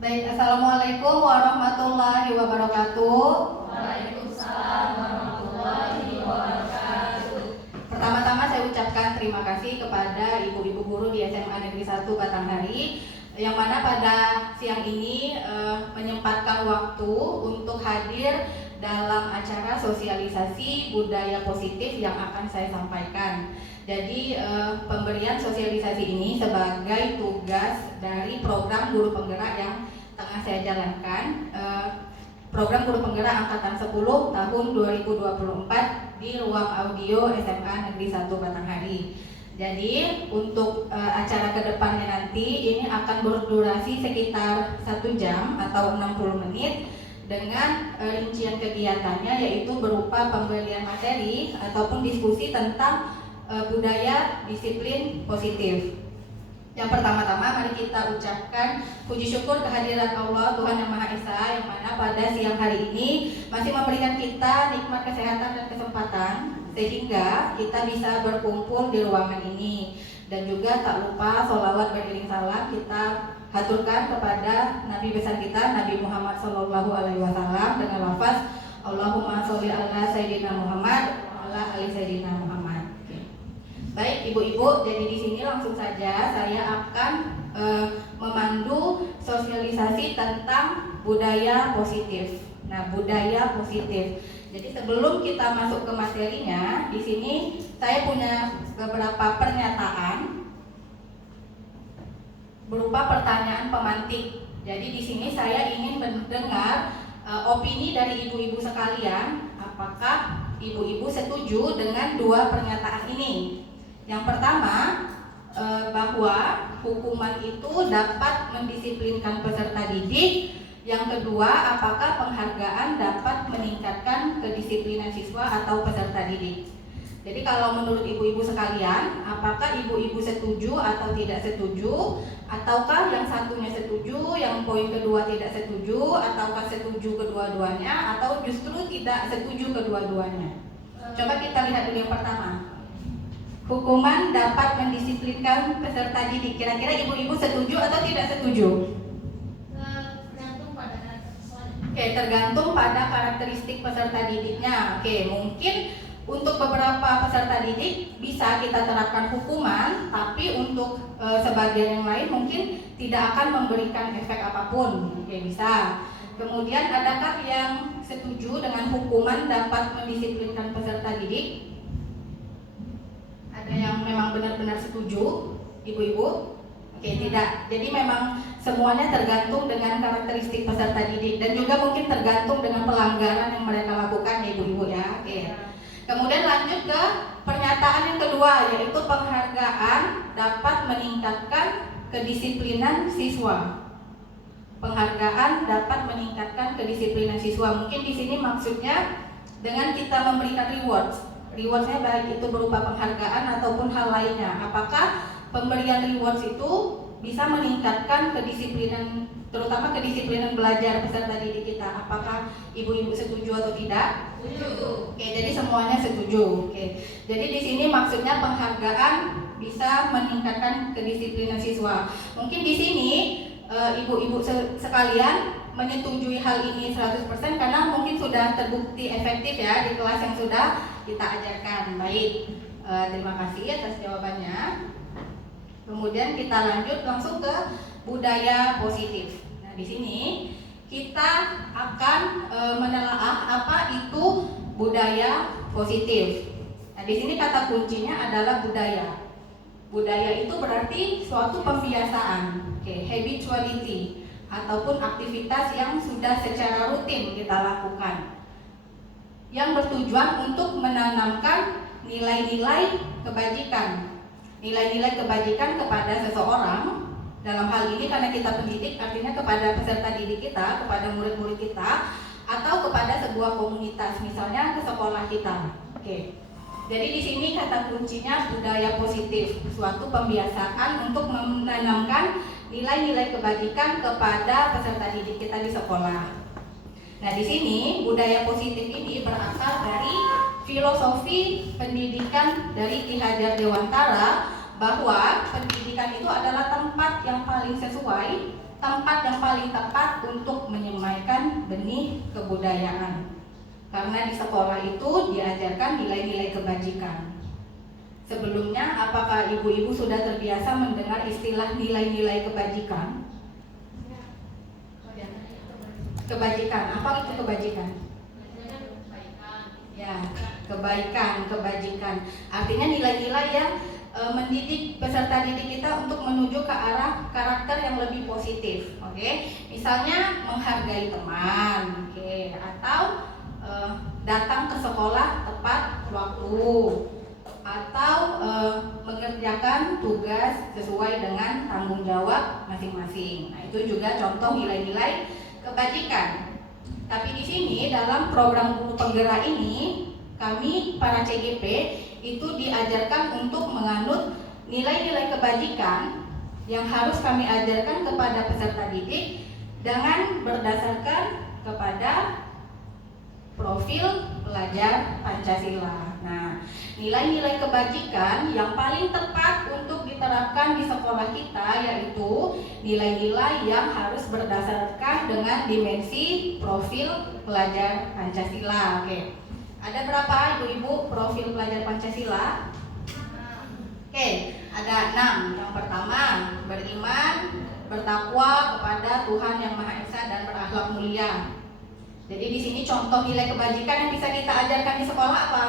Baik, Assalamualaikum warahmatullahi wabarakatuh. Waalaikumsalam warahmatullahi wabarakatuh. Pertama-tama saya ucapkan terima kasih kepada ibu-ibu guru di SMA Negeri 1 Batanghari yang mana pada siang ini menyempatkan waktu untuk hadir dalam acara sosialisasi budaya positif yang akan saya sampaikan. Jadi pemberian sosialisasi ini sebagai tugas dari program guru penggerak yang tengah saya jalankan, program guru penggerak angkatan 10 tahun 2024 di ruang audio SMA Negeri 1 Batanghari. Jadi untuk acara kedepannya nanti ini akan berdurasi sekitar 1 jam atau 60 menit dengan rincian kegiatannya yaitu berupa pemberian materi ataupun diskusi tentang budaya disiplin positif. Yang pertama-tama mari kita ucapkan puji syukur kehadirat Allah Tuhan Yang Maha Esa yang mana pada siang hari ini masih memberikan kita nikmat kesehatan dan kesempatan sehingga kita bisa berkumpul di ruangan ini. Dan juga tak lupa sholawat beriring salam kita haturkan kepada Nabi besar kita Nabi Muhammad SAW dengan lafaz Allahumma sholli ala Sayyidina Muhammad wa ala ali Sayyidina Muhammad. Baik ibu-ibu, jadi di sini langsung saja saya akan memandu sosialisasi tentang budaya positif. Nah, budaya positif. Jadi sebelum kita masuk ke materinya, di sini saya punya beberapa pernyataan berupa pertanyaan pemantik. Jadi di sini saya ingin mendengar opini dari ibu-ibu sekalian, apakah ibu-ibu setuju dengan dua pernyataan ini? Yang pertama, bahwa hukuman itu dapat mendisiplinkan peserta didik. Yang kedua, apakah penghargaan dapat meningkatkan kedisiplinan siswa atau peserta didik. Jadi kalau menurut ibu-ibu sekalian, apakah ibu-ibu setuju atau tidak setuju? Ataukah yang satunya setuju, yang poin kedua tidak setuju? Ataukah setuju kedua-duanya? Atau justru tidak setuju kedua-duanya? Coba kita lihat dulu yang pertama. Hukuman dapat mendisiplinkan peserta didik. Kira-kira ibu-ibu setuju atau tidak setuju? Tergantung pada karakteristik. Oke, tergantung pada karakteristik peserta didiknya. Oke, mungkin untuk beberapa peserta didik bisa kita terapkan hukuman, tapi untuk sebagian yang lain mungkin tidak akan memberikan efek apapun. Oke, bisa. Kemudian adakah yang setuju dengan hukuman dapat mendisiplinkan peserta didik? Ada yang memang benar-benar setuju, ibu-ibu? Oke, tidak. Jadi memang semuanya tergantung dengan karakteristik peserta didik dan juga mungkin tergantung dengan pelanggaran yang mereka lakukan, ya ibu-ibu ya. Oke. Kemudian lanjut ke pernyataan yang kedua, yaitu penghargaan dapat meningkatkan kedisiplinan siswa. Penghargaan dapat meningkatkan kedisiplinan siswa. Mungkin di sini maksudnya dengan kita memberikan rewards. Rewardsnya baik itu berupa penghargaan ataupun hal lainnya. Apakah pemberian rewards itu bisa meningkatkan kedisiplinan, terutama kedisiplinan belajar peserta didik kita? Apakah ibu-ibu setuju atau tidak? Setuju. Oke, jadi semuanya setuju. Oke, jadi di sini maksudnya penghargaan bisa meningkatkan kedisiplinan siswa. Mungkin di sini ibu-ibu sekalian menyetujui hal ini 100% karena mungkin sudah terbukti efektif ya di kelas yang sudah kita ajarkan. Baik, terima kasih atas jawabannya. Kemudian kita lanjut langsung ke budaya positif. Nah, di sini kita akan menelaah apa itu budaya positif. Nah, di sini kata kuncinya adalah budaya. Budaya itu berarti suatu pembiasaan, habituality, ataupun aktivitas yang sudah secara rutin kita lakukan, yang bertujuan untuk menanamkan nilai-nilai kebajikan. Nilai-nilai kebajikan kepada seseorang, dalam hal ini karena kita pendidik, artinya kepada peserta didik kita, kepada murid-murid kita, atau kepada sebuah komunitas, misalnya ke sekolah kita. Oke. Jadi di sini kata kuncinya budaya positif, suatu pembiasaan untuk menanamkan nilai-nilai kebajikan kepada peserta didik kita di sekolah. Nah, di sini budaya positif ini berasal dari filosofi pendidikan dari Ki Hajar Dewantara bahwa pendidikan itu adalah tempat yang paling sesuai, tempat yang paling tepat untuk menyemaykan benih kebudayaan. Karena di sekolah itu diajarkan nilai-nilai kebajikan. Sebelumnya, apakah ibu-ibu sudah terbiasa mendengar istilah nilai-nilai kebajikan? Kebajikan, apa itu kebajikan? Ya, kebaikan, kebajikan. Artinya nilai-nilai yang mendidik peserta didik kita untuk menuju ke arah karakter yang lebih positif. Oke, misalnya menghargai teman, oke, atau datang ke sekolah tepat waktu, atau mengerjakan tugas sesuai dengan tanggung jawab masing-masing. Nah, itu juga contoh nilai-nilai kebajikan. Tapi di sini dalam program guru penggerak ini, kami para CGP itu diajarkan untuk menganut nilai-nilai kebajikan yang harus kami ajarkan kepada peserta didik dengan berdasarkan kepada profil pelajar Pancasila. Nah, nilai-nilai kebajikan yang paling tepat untuk diterapkan di sekolah kita yaitu nilai-nilai yang harus berdasarkan dengan dimensi profil pelajar Pancasila. Oke. Ada berapa ibu-ibu profil pelajar Pancasila? Oke, ada 6. Yang pertama, beriman, bertakwa kepada Tuhan Yang Maha Esa dan berakhlak mulia. Jadi di sini contoh nilai kebajikan yang bisa kita ajarkan di sekolah apa?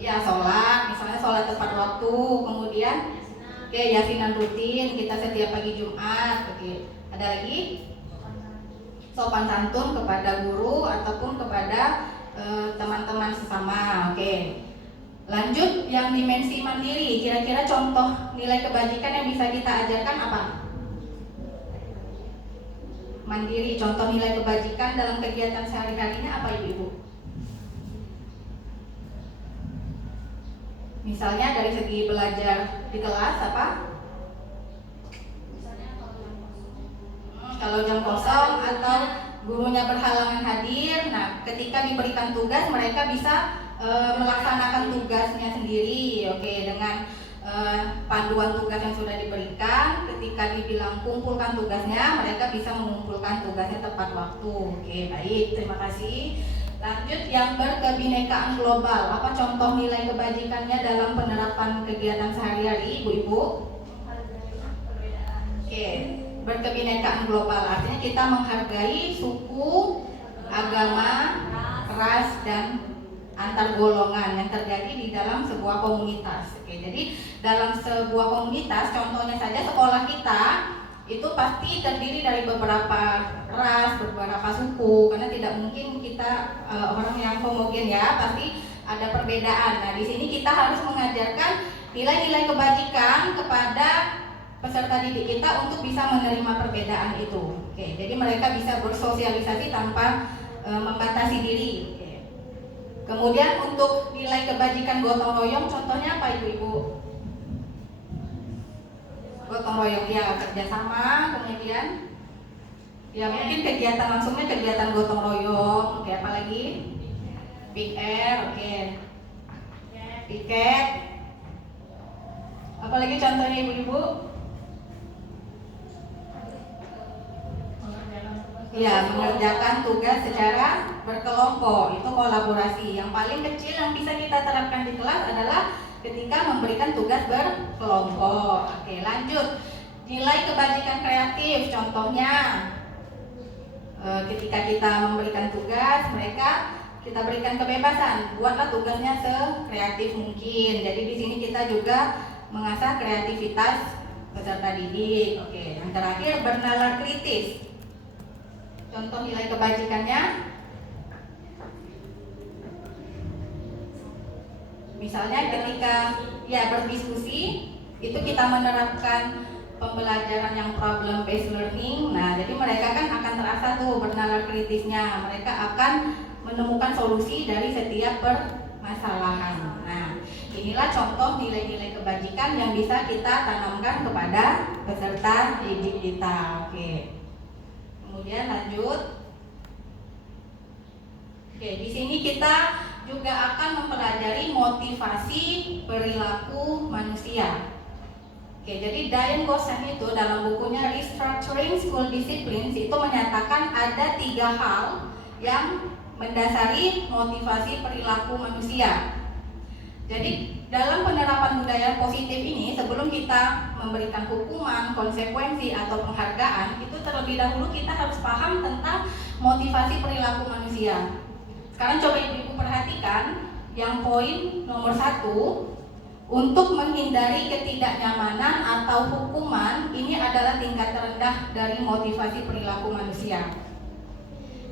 Ya, sholat, misalnya sholat tepat waktu, kemudian yasinan rutin kita setiap pagi Jumat. Oke, ada lagi? Sopan santun kepada guru ataupun kepada teman-teman sesama. Oke. Lanjut yang dimensi mandiri, kira-kira contoh nilai kebajikan yang bisa kita ajarkan apa? Mandiri, contoh nilai kebajikan dalam kegiatan sehari-harinya apa ibu-ibu? Misalnya dari segi belajar di kelas apa? Kalau jam kosong atau gurunya berhalangan hadir, nah ketika diberikan tugas mereka bisa melaksanakan tugasnya sendiri. Oke, dengan panduan tugas yang sudah diberikan, ketika dibilang kumpulkan tugasnya, mereka bisa mengumpulkan tugasnya tepat waktu. Oke, baik, terima kasih. Lanjut yang berkebinekaan global. Apa contoh nilai kebajikannya dalam penerapan kegiatan sehari-hari, ibu-ibu? Oke, berkebinekaan global artinya kita menghargai suku, agama, ras, dan antar golongan yang terjadi di dalam sebuah komunitas. Oke, jadi dalam sebuah komunitas, contohnya saja sekolah kita itu pasti terdiri dari beberapa ras, beberapa suku, karena tidak mungkin kita orang yang homogen ya, pasti ada perbedaan. Nah, di sini kita harus mengajarkan nilai-nilai kebajikan kepada peserta didik kita untuk bisa menerima perbedaan itu. Oke, jadi mereka bisa bersosialisasi tanpa membatasi diri. Kemudian untuk nilai kebajikan gotong royong, contohnya apa ibu-ibu? Gotong royong ya kerjasama, kemudian ya mungkin kegiatan langsungnya kegiatan gotong royong. Oke, apa lagi? PR, oke. Piket. Apalagi contohnya ibu-ibu? Ya, mengerjakan tugas secara berkelompok, itu kolaborasi. Yang paling kecil yang bisa kita terapkan di kelas adalah ketika memberikan tugas berkelompok. Oke, lanjut. Nilai kebajikan kreatif, contohnya ketika kita memberikan tugas, kita berikan kebebasan, buatlah tugasnya sekreatif mungkin. Jadi di sini kita juga mengasah kreativitas peserta didik. Oke, yang terakhir bernalar kritis. Contoh nilai kebajikannya, misalnya ketika ya berdiskusi, itu kita menerapkan pembelajaran yang problem based learning. Nah, jadi mereka kan akan terasa tuh bernalar kritisnya. Mereka akan menemukan solusi dari setiap permasalahan. Nah, inilah contoh nilai-nilai kebajikan yang bisa kita tanamkan kepada peserta didik kita. Oke. Kemudian lanjut. Oke, di sini kita juga akan mempelajari motivasi perilaku manusia. Oke, jadi Diane Gossen itu dalam bukunya Restructuring School Disciplines itu menyatakan ada 3 hal yang mendasari motivasi perilaku manusia. Jadi dalam penerapan budaya positif ini, sebelum kita memberikan hukuman, konsekuensi atau penghargaan, itu terlebih dahulu kita harus paham tentang motivasi perilaku manusia. Sekarang coba ibu-ibu perhatikan yang poin nomor 1, untuk menghindari ketidaknyamanan atau hukuman, ini adalah tingkat terendah dari motivasi perilaku manusia.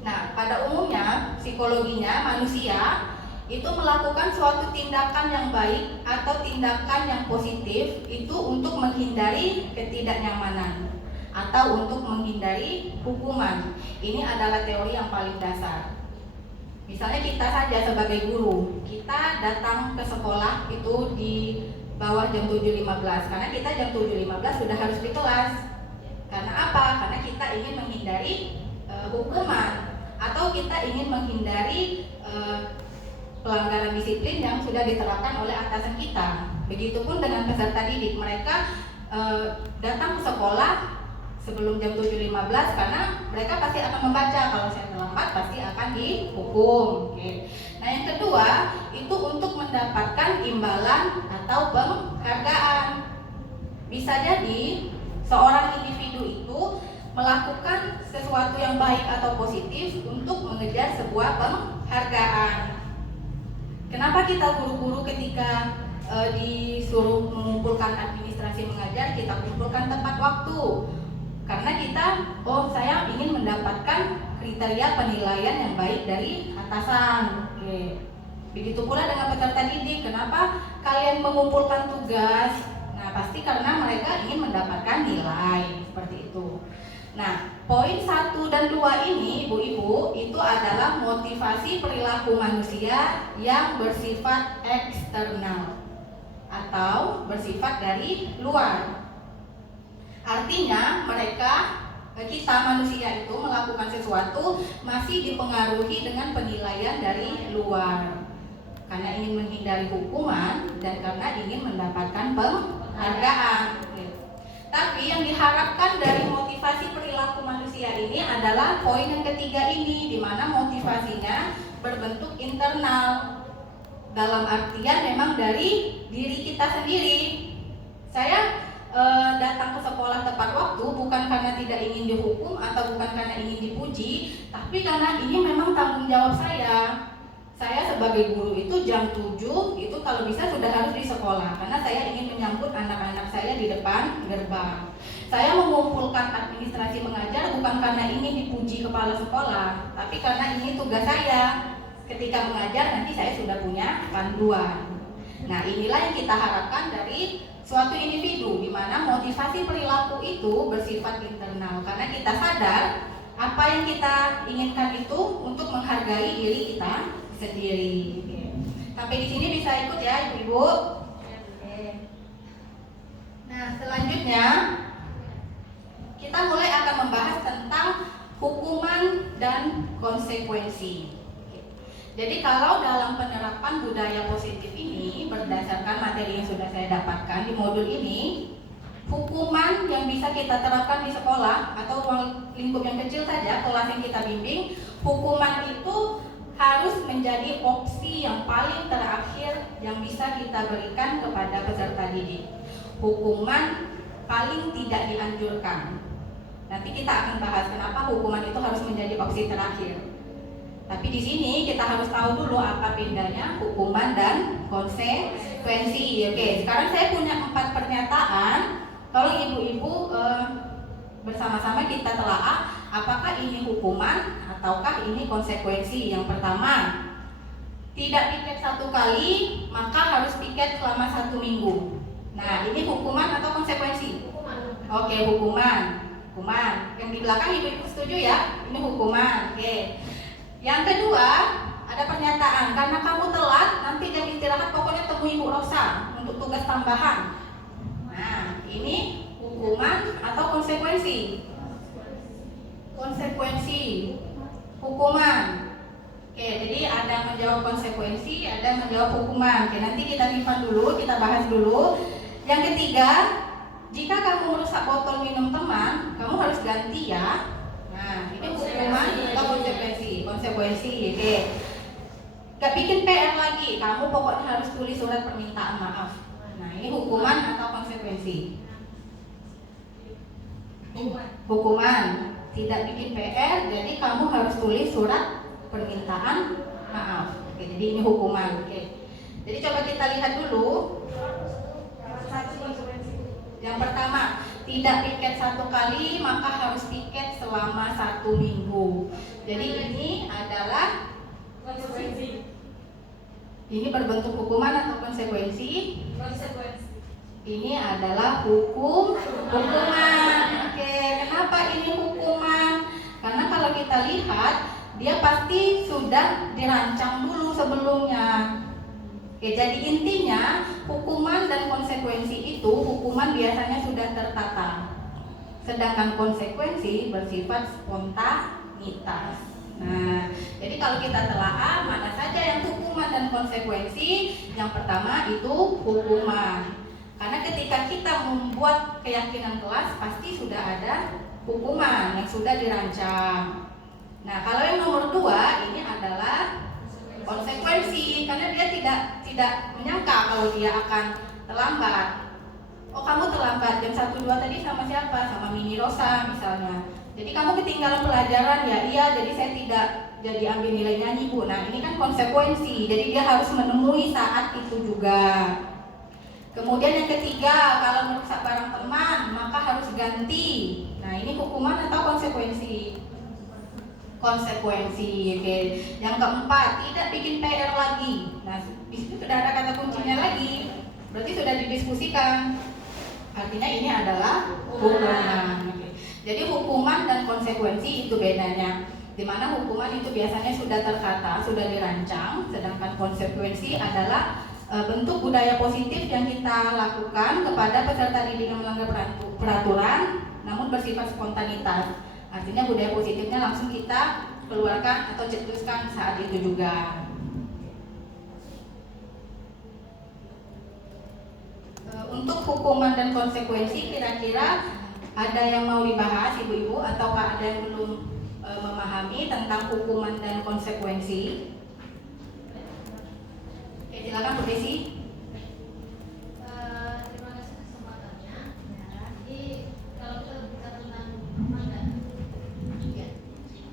Nah, pada umumnya psikologinya manusia itu melakukan suatu tindakan yang baik atau tindakan yang positif itu untuk menghindari ketidaknyamanan atau untuk menghindari hukuman. Ini adalah teori yang paling dasar. Misalnya kita saja sebagai guru, kita datang ke sekolah itu di bawah jam 7.15 karena kita jam 7.15 sudah harus di kelas. Karena apa? Karena kita ingin menghindari hukuman atau kita ingin menghindari pelanggaran disiplin yang sudah diterapkan oleh atasan kita. Begitupun dengan peserta didik, mereka datang ke sekolah sebelum jam 7.15 karena mereka pasti akan membaca. Kalau saya terlambat pasti akan dihukum. Oke. Nah, yang kedua itu untuk mendapatkan imbalan atau penghargaan. Bisa jadi seorang individu itu melakukan sesuatu yang baik atau positif untuk mengejar sebuah penghargaan. Kenapa kita guru-guru ketika disuruh mengumpulkan administrasi mengajar, kita kumpulkan tepat waktu? Karena kita, saya ingin mendapatkan kriteria penilaian yang baik dari atasan. Oke. Begitu pula dengan peserta didik. Kenapa kalian mengumpulkan tugas? Nah, pasti karena mereka ingin mendapatkan nilai seperti itu. Nah, poin 1 dan 2 ini, ibu-ibu, itu adalah motivasi perilaku manusia yang bersifat eksternal atau bersifat dari luar. Artinya kita manusia itu melakukan sesuatu masih dipengaruhi dengan penilaian dari luar, karena ingin menghindari hukuman dan karena ingin mendapatkan penghargaan. Tapi yang diharapkan dari motivasi perilaku manusia ini adalah poin yang ketiga ini, di mana motivasinya berbentuk internal, dalam artian memang dari diri kita sendiri. Saya datang ke sekolah tepat waktu bukan karena tidak ingin dihukum atau bukan karena ingin dipuji, tapi karena ini memang tanggung jawab saya. Saya sebagai guru itu jam 7 itu kalau bisa sudah harus di sekolah, karena saya ingin menyambut anak-anak saya di depan gerbang. Saya mengumpulkan administrasi mengajar bukan karena ingin dipuji kepala sekolah, tapi karena ini tugas saya. Ketika mengajar nanti saya sudah punya panduan. Nah, inilah yang kita harapkan dari suatu individu, di mana motivasi perilaku itu bersifat internal, karena kita sadar apa yang kita inginkan itu untuk menghargai diri kita sendiri. Sampai di sini bisa ikut ya, ibu-ibu. Nah, selanjutnya kita mulai akan membahas tentang hukuman dan konsekuensi. Jadi kalau dalam penerapan budaya positif ini, berdasarkan materi yang sudah saya dapatkan di modul ini, hukuman yang bisa kita terapkan di sekolah atau ruang lingkup yang kecil saja, kelas yang kita bimbing, hukuman itu harus menjadi opsi yang paling terakhir yang bisa kita berikan kepada peserta didik. Hukuman paling tidak dianjurkan. Nanti kita akan bahas kenapa hukuman itu harus menjadi opsi terakhir. Tapi di sini kita harus tahu dulu apa bedanya hukuman dan konsekuensi. Oke, sekarang saya punya 4 pernyataan. Tolong ibu-ibu bersama-sama kita telaah apakah ini hukuman ataukah ini konsekuensi. Yang pertama, tidak piket 1 kali maka harus piket selama 1 minggu. Nah, ini hukuman atau konsekuensi? Oke, hukuman. Yang di belakang ibu-ibu setuju ya? Ini hukuman. Oke. Yang kedua, ada pernyataan, karena kamu telat, nanti jam istirahat pokoknya temui Bu Rosa untuk tugas tambahan. Nah, ini hukuman atau konsekuensi? Konsekuensi. Hukuman. Oke, jadi ada yang menjawab konsekuensi, ada yang menjawab hukuman. Oke, nanti kita review dulu, kita bahas dulu. Yang ketiga, jika kamu merusak botol minum teman, kamu harus ganti ya. Nah, ini hukuman atau konsekuensi? Konsekuensi, oke. Gak bikin PR lagi, kamu pokoknya harus tulis surat permintaan maaf. Nah, ini hukuman atau konsekuensi? Hukuman, tidak bikin PR, jadi kamu harus tulis surat permintaan maaf. Oke, jadi ini hukuman. Oke. Jadi coba kita lihat dulu. Yang pertama, tidak piket 1 kali maka harus piket selama 1 minggu. Jadi ini adalah Konsekuensi. ini berbentuk hukuman atau konsekuensi? Konsekuensi. Ini adalah hukuman. Oke, kenapa ini hukuman? Karena kalau kita lihat, dia pasti sudah dirancang dulu sebelumnya. Oke, jadi intinya hukuman dan konsekuensi itu, hukuman biasanya sudah tertata, sedangkan konsekuensi bersifat spontanitas. Nah, jadi kalau kita telaah mana saja yang hukuman dan konsekuensi, yang pertama itu hukuman. Karena ketika kita membuat keyakinan kelas pasti sudah ada hukuman yang sudah dirancang. Nah, kalau yang nomor 2 ini adalah konsekuensi, karena dia tidak menyangka kalau dia akan terlambat. Oh, kamu terlambat jam 1-2 tadi sama siapa? Sama Mini Rosa misalnya. Jadi kamu ketinggalan pelajaran ya? Iya, jadi saya tidak jadi ambil nilai nyanyi Bu. Nah, ini kan konsekuensi. Jadi dia harus menemui saat itu juga. Kemudian yang ketiga, kalau merusak barang teman maka harus ganti. Nah, ini hukuman atau konsekuensi? Konsekuensi. Oke. Yang keempat, tidak bikin PR lagi. Nah, di situ sudah ada kata kuncinya lagi. Berarti sudah didiskusikan. Artinya ini adalah hukuman. Oke. Jadi hukuman dan konsekuensi itu bedanya. Di mana hukuman itu biasanya sudah tertata, sudah dirancang, sedangkan konsekuensi adalah bentuk budaya positif yang kita lakukan kepada peserta didik yang melanggar peraturan, namun bersifat spontanitas. Artinya budaya positifnya langsung kita keluarkan atau cetuskan saat itu juga. Untuk hukuman dan konsekuensi, kira-kira ada yang mau dibahas ibu-ibu ataukah ada yang belum memahami tentang hukuman dan konsekuensi? Oke, silakan Bu Desi. Terima kasih kesempatannya. Jadi kalau kita berbicara tentang hukuman dan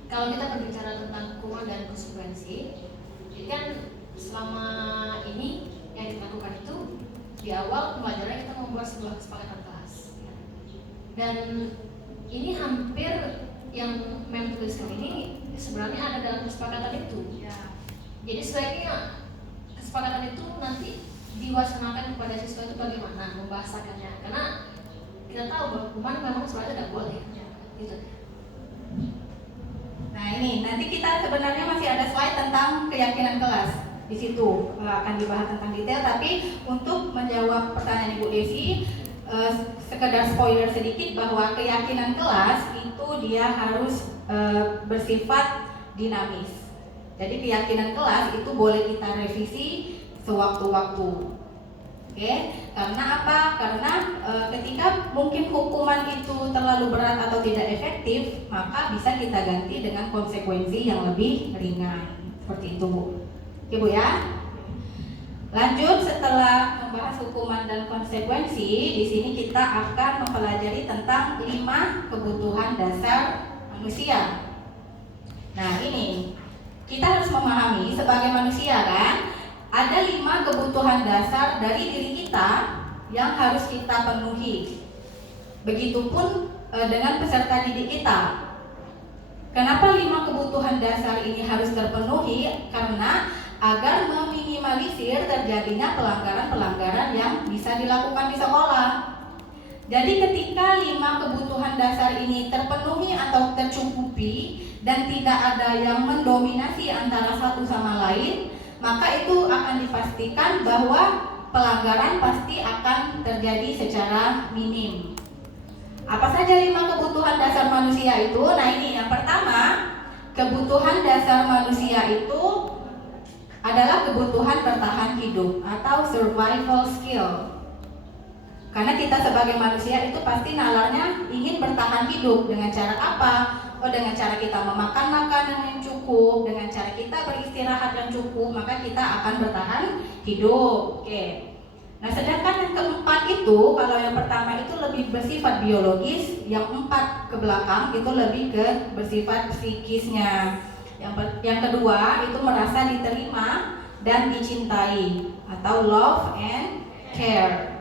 kalau kita berbicara tentang hukuman dan konsekuensi, jadi kan selama ini yang kita lakukan itu di awal pembelajaran kita membuat sebuah kesepakatan kelas, dan ini hampir yang mem tuliskan ini sebenarnya ada dalam kesepakatan itu. Jadi sebaiknya kesepakatan itu nanti diwacanakan kepada siswa itu bagaimana membahasakannya, karena kita tahu bahwa hukuman memang sebenarnya tidak boleh gitu. Nah, ini nanti kita sebenarnya masih ada slide tentang keyakinan kelas. Di situ akan dibahas tentang detail, tapi untuk menjawab pertanyaan Ibu Desi, sekedar spoiler sedikit bahwa keyakinan kelas itu dia harus bersifat dinamis. Jadi keyakinan kelas itu boleh kita revisi sewaktu-waktu. Oke, karena apa? Karena ketika mungkin hukuman itu terlalu berat atau tidak efektif, maka bisa kita ganti dengan konsekuensi yang lebih ringan. Seperti itu, Bu. Oke, Bu ya. Lanjut, setelah membahas hukuman dan konsekuensi, di sini kita akan mempelajari tentang 5 kebutuhan dasar manusia. Nah, ini kita harus memahami sebagai manusia kan, ada 5 kebutuhan dasar dari diri kita yang harus kita penuhi. Begitupun dengan peserta didik kita. Kenapa 5 kebutuhan dasar ini harus terpenuhi? Karena agar meminimalisir terjadinya pelanggaran-pelanggaran yang bisa dilakukan di sekolah. Jadi ketika 5 kebutuhan dasar ini terpenuhi atau tercukupi dan tidak ada yang mendominasi antara satu sama lain, maka itu akan dipastikan bahwa pelanggaran pasti akan terjadi secara minim. Apa saja 5 kebutuhan dasar manusia itu? Nah, ini yang pertama, kebutuhan dasar manusia itu adalah kebutuhan bertahan hidup atau survival skill. Karena kita sebagai manusia itu pasti nalarnya ingin bertahan hidup. Dengan cara apa? Oh, dengan cara kita memakan makanan yang cukup, dengan cara kita beristirahat yang cukup, maka kita akan bertahan hidup. Oke. Nah, sedangkan yang keempat itu, kalau yang pertama itu lebih bersifat biologis, yang empat ke belakang itu lebih ke bersifat psikisnya. Yang kedua itu merasa diterima dan dicintai atau love and care.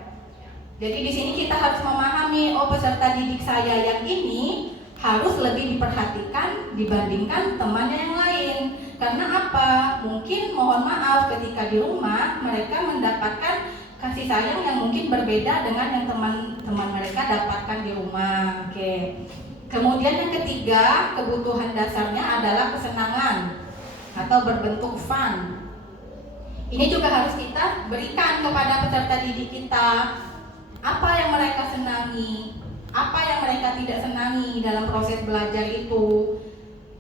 Jadi di sini kita harus memahami, oh peserta didik saya yang ini harus lebih diperhatikan dibandingkan temannya yang lain. Karena apa? Mungkin mohon maaf ketika di rumah mereka mendapatkan kasih sayang yang mungkin berbeda dengan yang teman-teman mereka dapatkan di rumah. Oke. Kemudian yang ketiga, kebutuhan dasarnya adalah kesenangan atau berbentuk fun. Ini juga harus kita berikan kepada peserta didik kita. Apa yang mereka senangi, apa yang mereka tidak senangi dalam proses belajar itu.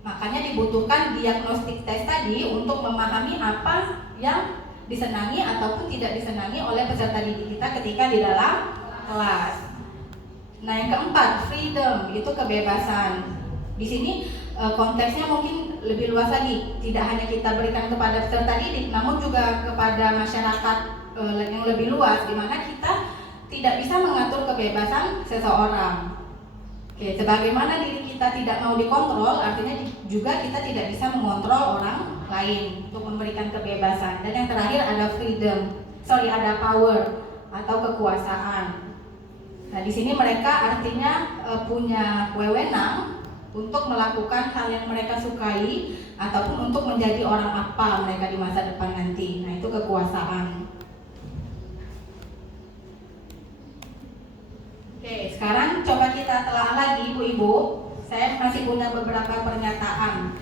Makanya dibutuhkan diagnostik tes tadi untuk memahami apa yang disenangi ataupun tidak disenangi oleh peserta didik kita ketika di dalam kelas. Nah, yang keempat, freedom, itu kebebasan. Di sini konteksnya mungkin lebih luas lagi. Tidak hanya kita berikan kepada peserta didik, namun juga kepada masyarakat yang lebih luas, di mana kita tidak bisa mengatur kebebasan seseorang. Oke, sebagaimana diri kita tidak mau dikontrol, artinya juga kita tidak bisa mengontrol orang lain untuk memberikan kebebasan. Dan yang terakhir ada power atau kekuasaan. Nah, di sini mereka artinya punya wewenang untuk melakukan hal yang mereka sukai ataupun untuk menjadi orang apa mereka di masa depan nanti. Nah, itu kekuasaan. Oke, sekarang coba kita telah lagi Ibu-Ibu. Saya masih punya beberapa pernyataan.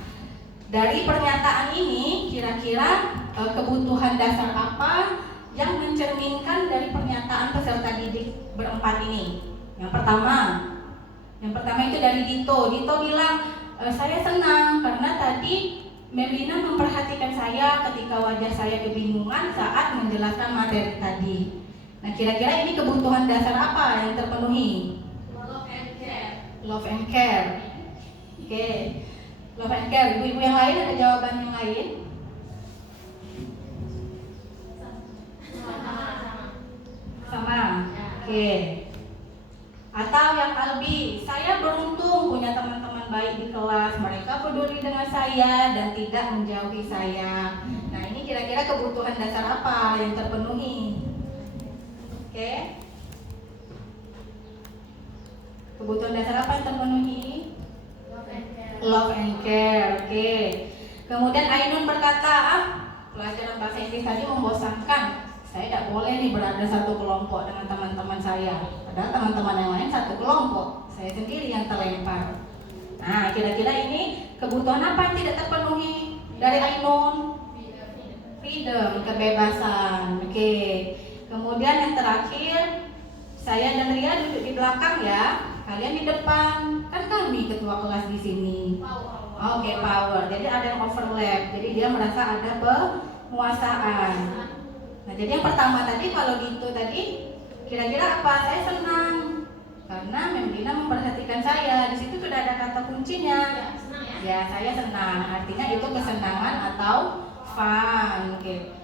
Dari pernyataan ini, kira-kira kebutuhan dasar apa yang mencerminkan dari pernyataan peserta didik berempat ini? Yang pertama itu dari Dito. Dito bilang, saya senang karena tadi Melina memperhatikan saya ketika wajah saya kebingungan saat menjelaskan materi tadi. Nah, kira-kira ini kebutuhan dasar apa yang terpenuhi? Love and care. Love and care. Oke. Love and care. Ibu-ibu yang lain ada jawaban yang lain? Sama. Oke. Atau yang Albi, saya beruntung punya teman-teman baik di kelas. Mereka peduli dengan saya dan tidak menjauhi saya. Nah, ini kira-kira kebutuhan dasar apa yang terpenuhi? Oke. Kebutuhan dasar apa yang terpenuhi? Love and care. Oke. Kemudian Ainun berkata, pelajaran bahasa Inggris tadi membosankan. Saya tidak boleh nih berada satu kelompok dengan teman-teman saya. Padahal teman-teman yang lain satu kelompok. Saya sendiri yang terlempar. Nah, kira-kira ini kebutuhan apa yang tidak terpenuhi dari Ainun? Freedom, kebebasan. Oke. Kemudian yang terakhir, saya dan Ria duduk di belakang ya, kalian di depan. Kan kami ketua kelas di sini. Oke, power. Jadi ada yang overlap. Jadi dia merasa ada penguasaan. Nah, jadi yang pertama tadi kalau gitu tadi, kira-kira apa? Saya senang karena Melina memperhatikan saya. Di situ sudah ada kata kuncinya. Ya, saya senang. Artinya itu kesenangan atau fun. Oke.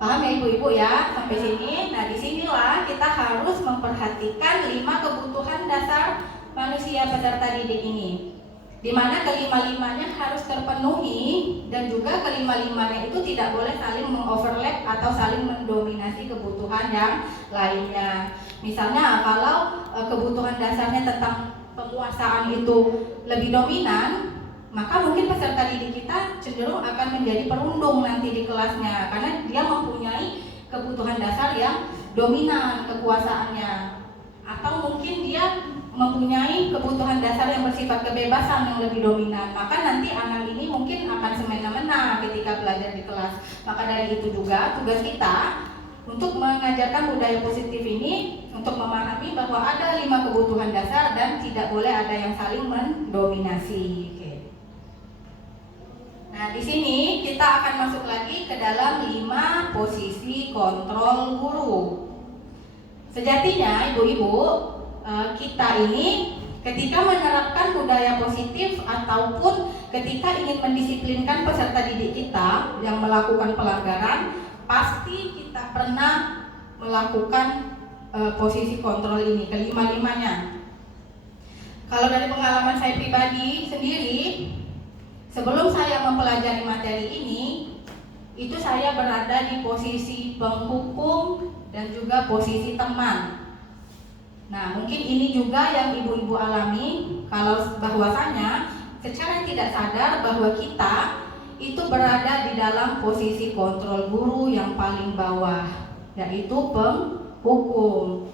Paham ya ibu-ibu ya sampai sini? Nah, disinilah kita harus memperhatikan 5 kebutuhan dasar manusia peserta didik ini, di mana kelima-limanya harus terpenuhi dan juga kelima-limanya itu tidak boleh saling mengoverlap atau saling mendominasi kebutuhan yang lainnya. Misalnya kalau kebutuhan dasarnya tentang penguasaan itu lebih dominan, maka mungkin peserta didik kita cenderung akan menjadi perundung nanti di kelasnya karena dia mempunyai kebutuhan dasar yang dominan kekuasaannya, atau mungkin dia mempunyai kebutuhan dasar yang bersifat kebebasan yang lebih dominan, maka nanti anak ini mungkin akan semena-mena ketika belajar di kelas. Maka dari itu juga tugas kita untuk mengajarkan budaya positif ini untuk memahami bahwa ada 5 kebutuhan dasar dan tidak boleh ada yang saling mendominasi. Nah, di sini kita akan masuk lagi ke dalam 5 posisi kontrol guru. Sejatinya ibu-ibu, kita ini ketika menerapkan budaya positif ataupun ketika ingin mendisiplinkan peserta didik kita yang melakukan pelanggaran, pasti kita pernah melakukan posisi kontrol ini, kelima-limanya. Kalau dari pengalaman saya pribadi sendiri, sebelum saya mempelajari materi ini, itu saya berada di posisi penghukum dan juga posisi teman. Nah, mungkin ini juga yang ibu-ibu alami, kalau bahwasanya secara tidak sadar bahwa kita itu berada di dalam posisi kontrol guru yang paling bawah, yaitu penghukum.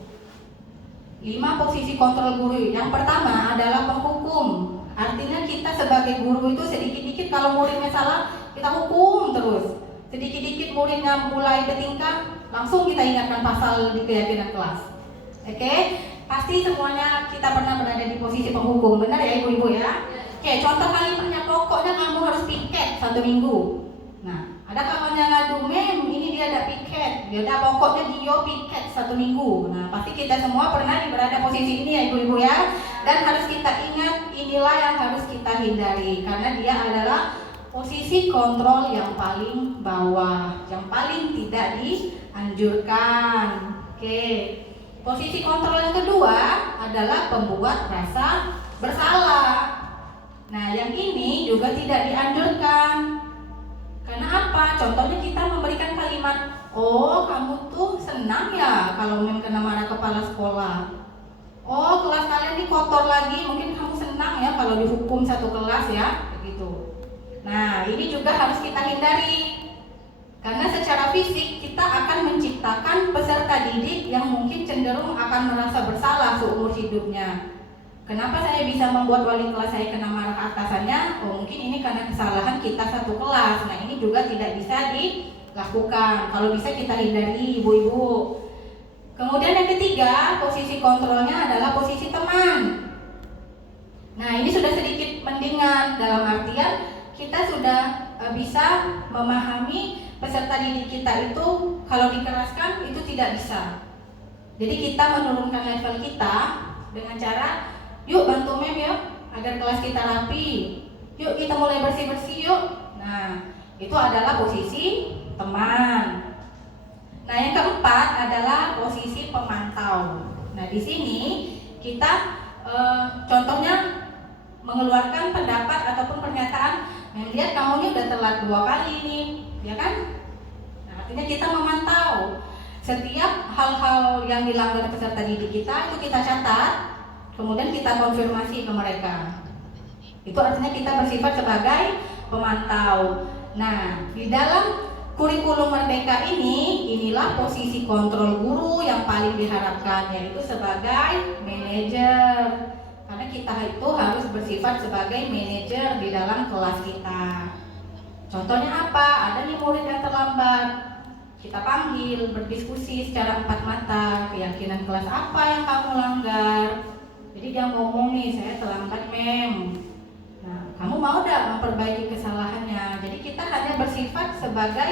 5 posisi kontrol guru. Yang pertama adalah penghukum. Artinya kita sebagai guru itu sedikit-dikit kalau muridnya salah, kita hukum terus. Sedikit-dikit muridnya mulai bertingkah, langsung kita ingatkan pasal di keyakinan kelas. Oke, pasti semuanya kita pernah berada di posisi penghukum, benar ya ibu-ibu ya? Oke, contoh kalimatnya, pokoknya kamu harus piket 1 minggu. Nah, ada kawan yang ngadu, mem, ini dia ada piket. Ya udah, pokoknya dia piket 1 minggu. Nah, pasti kita semua pernah berada posisi ini ya ibu-ibu ya. Dan harus kita ingat, inilah yang harus kita hindari, karena dia adalah posisi kontrol yang paling bawah, yang paling tidak dianjurkan. Oke. Posisi kontrol yang kedua adalah pembuat rasa bersalah. Nah, yang ini juga tidak dianjurkan. Karena apa? Contohnya kita memberikan kalimat, oh kamu tuh senang ya kalau mem kena marah kepala sekolah. Oh, kelas kalian ini kotor lagi, mungkin kamu senang ya kalau dihukum 1 kelas ya, begitu. Nah, ini juga harus kita hindari. Karena secara fisik kita akan menciptakan peserta didik yang mungkin cenderung akan merasa bersalah seumur hidupnya. Kenapa saya bisa membuat wali kelas saya kena marah atasannya? Oh, mungkin ini karena kesalahan kita 1 kelas. Nah, ini juga tidak bisa dilakukan. Kalau bisa kita hindari ibu-ibu. Kemudian yang ketiga, posisi kontrolnya adalah posisi teman. Nah, ini sudah sedikit mendingan, dalam artian kita sudah bisa memahami peserta didik kita itu kalau dikeraskan itu tidak bisa. Jadi kita menurunkan level kita dengan cara, yuk bantu mem yuk agar kelas kita rapi, yuk kita mulai bersih-bersih yuk. Nah, itu adalah posisi teman. Nah, yang keempat adalah posisi pemantau. Nah, di sini kita contohnya mengeluarkan pendapat ataupun pernyataan, melihat kamu ini udah telat 2 kali nih, ya kan? Nah, artinya kita memantau setiap hal-hal yang dilanggar peserta didik kita, itu kita catat, kemudian kita konfirmasi ke mereka. Itu artinya kita bersifat sebagai pemantau. Nah, di dalam kurikulum Merdeka ini, inilah posisi kontrol guru yang paling diharapkan, yaitu sebagai manajer. Karena kita itu harus bersifat sebagai manajer di dalam kelas kita. Contohnya apa? Ada nih murid yang terlambat, kita panggil, berdiskusi secara 4 mata, keyakinan kelas apa yang kamu langgar. Jadi dia ngomong nih, saya terlambat mem. Nah, kamu mau tidak memperbaiki kesalahannya? Jadi kita hanya bersifat sebagai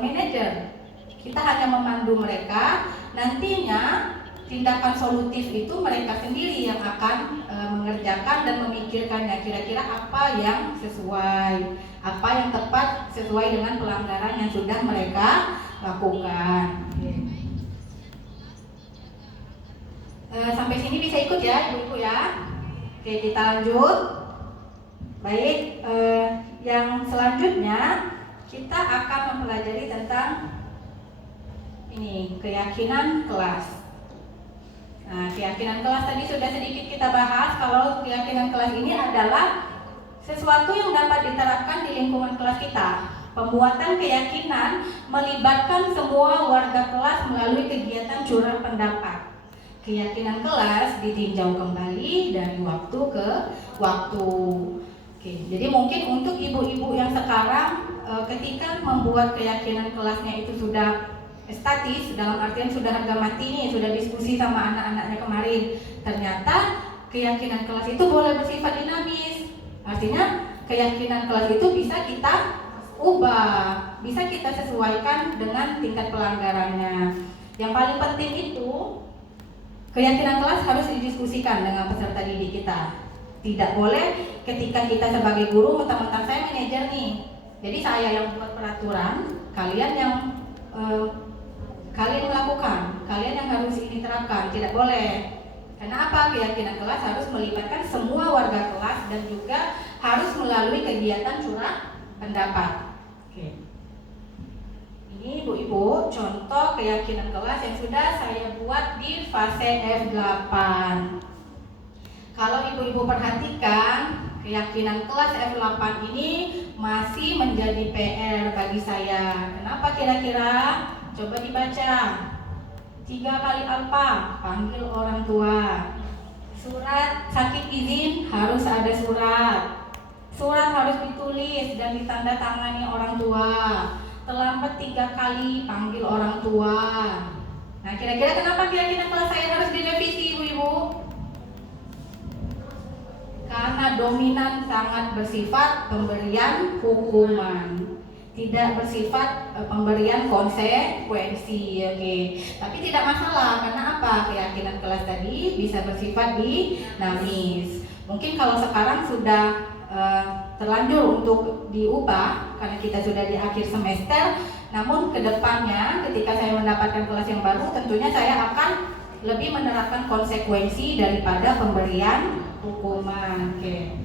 manajer. Kita hanya memandu mereka. Nantinya tindakan solutif itu mereka sendiri yang akan mengerjakan dan memikirkannya, kira-kira apa yang sesuai, apa yang tepat sesuai dengan pelanggaran yang sudah mereka lakukan. Sampai sini bisa ikut ya ibu-ibu ya. Oke, kita lanjut. Baik, yang selanjutnya kita akan mempelajari tentang ini, keyakinan kelas. Nah, keyakinan kelas tadi sudah sedikit kita bahas. Kalau keyakinan kelas ini adalah sesuatu yang dapat diterapkan di lingkungan kelas kita. Pembuatan keyakinan melibatkan semua warga kelas melalui kegiatan curah pendapat. Keyakinan kelas ditinjau kembali dari waktu ke waktu. Oke, jadi mungkin untuk ibu-ibu yang sekarang ketika membuat keyakinan kelasnya itu sudah statis, dalam artian sudah harga mati nih, sudah diskusi sama anak-anaknya kemarin, ternyata keyakinan kelas itu boleh bersifat dinamis. Artinya keyakinan kelas itu bisa kita ubah, bisa kita sesuaikan dengan tingkat pelanggarannya. Yang paling penting itu keyakinan kelas harus didiskusikan dengan peserta didik kita. Tidak boleh ketika kita sebagai guru mentang-mentang saya manajer nih, jadi saya yang buat peraturan, kalian yang kalian melakukan, kalian yang harus ini terapkan. Tidak boleh. Karena apa? Keyakinan kelas harus melibatkan semua warga kelas dan juga harus melalui kegiatan curah pendapat. Oke. Ini ibu-ibu contoh keyakinan kelas yang sudah saya buat di fase F8. Kalau ibu-ibu perhatikan, keyakinan kelas F8 ini masih menjadi PR bagi saya. Kenapa kira-kira? Coba dibaca. 3 kali apa? Panggil orang tua. Surat sakit izin harus ada surat. Surat harus ditulis dan ditandatangani orang tua. Terlambat 3 kali, panggil orang tua. Nah, kira-kira kenapa keyakinan kelas saya harus direvisi, ibu-ibu? Karena dominan sangat bersifat pemberian hukuman, tidak bersifat pemberian konsekuensi. Oke. Tapi tidak masalah, karena apa? Keyakinan kelas tadi bisa bersifat dinamis. Mungkin kalau sekarang sudah terlanjur untuk diubah karena kita sudah di akhir semester, namun kedepannya ketika saya mendapatkan kelas yang baru, tentunya saya akan lebih menerapkan konsekuensi daripada pemberian hukuman. Oke.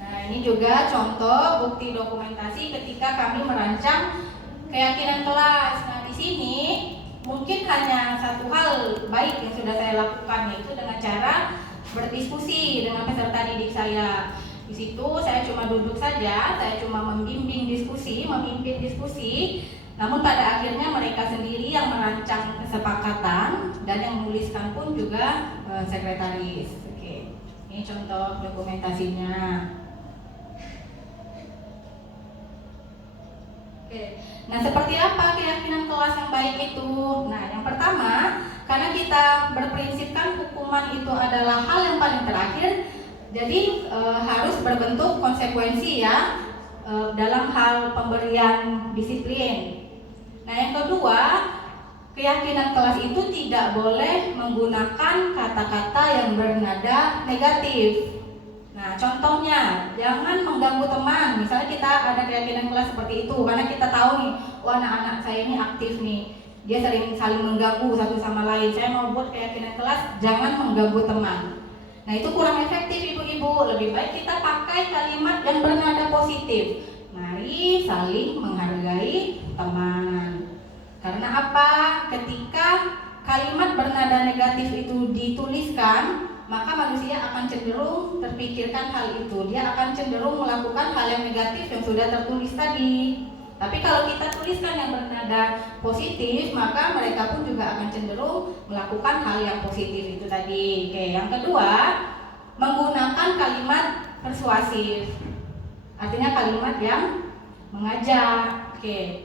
Nah, ini juga contoh bukti dokumentasi ketika kami merancang keyakinan kelas. Nah, di sini mungkin hanya satu hal baik yang sudah saya lakukan, yaitu dengan cara berdiskusi dengan peserta didik saya. Di situ saya cuma duduk saja, saya cuma memimpin diskusi. Namun pada akhirnya mereka sendiri yang merancang kesepakatan dan yang menuliskan pun juga sekretaris. Oke. Ini contoh dokumentasinya. Oke. Nah, seperti apa keyakinan kelas yang baik itu? Nah, yang pertama, karena kita berprinsipkan hukuman itu adalah hal yang paling terakhir, jadi harus berbentuk konsekuensi ya dalam hal pemberian disiplin. Nah, yang kedua, keyakinan kelas itu tidak boleh menggunakan kata-kata yang bernada negatif. Nah, contohnya, jangan mengganggu teman. Misalnya kita ada keyakinan kelas seperti itu, karena kita tahu nih, oh anak-anak saya ini aktif nih, dia sering saling mengganggu satu sama lain. Saya mau buat keyakinan kelas, jangan mengganggu teman. Nah, itu kurang efektif ibu-ibu. Lebih baik kita pakai kalimat yang bernada positif. Mari saling menghargai teman. Karena apa? Ketika kalimat bernada negatif itu dituliskan, maka manusia akan cenderung terpikirkan hal itu. Dia akan cenderung melakukan hal yang negatif yang sudah tertulis tadi. Tapi kalau kita tuliskan yang bernada positif, maka mereka pun juga akan cenderung melakukan hal yang positif itu tadi. Oke, yang kedua, menggunakan kalimat persuasif. Artinya kalimat yang mengajak. Oke.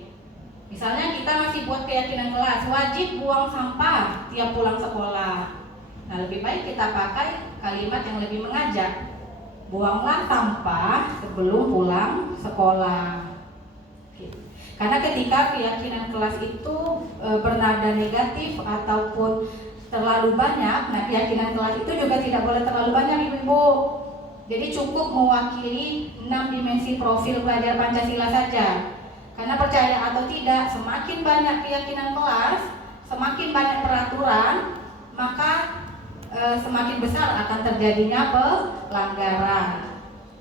Misalnya kita masih buat keyakinan kelas, wajib buang sampah tiap pulang sekolah. Nah, lebih baik kita pakai kalimat yang lebih mengajak. Buanglah sampah sebelum pulang sekolah. Karena ketika keyakinan kelas itu bernada negatif ataupun terlalu banyak, nah keyakinan kelas itu juga tidak boleh terlalu banyak ibu-ibu. Jadi cukup mewakili 6 dimensi profil pelajar Pancasila saja. Karena percaya atau tidak, semakin banyak keyakinan kelas, semakin banyak peraturan, maka semakin besar akan terjadinya pelanggaran.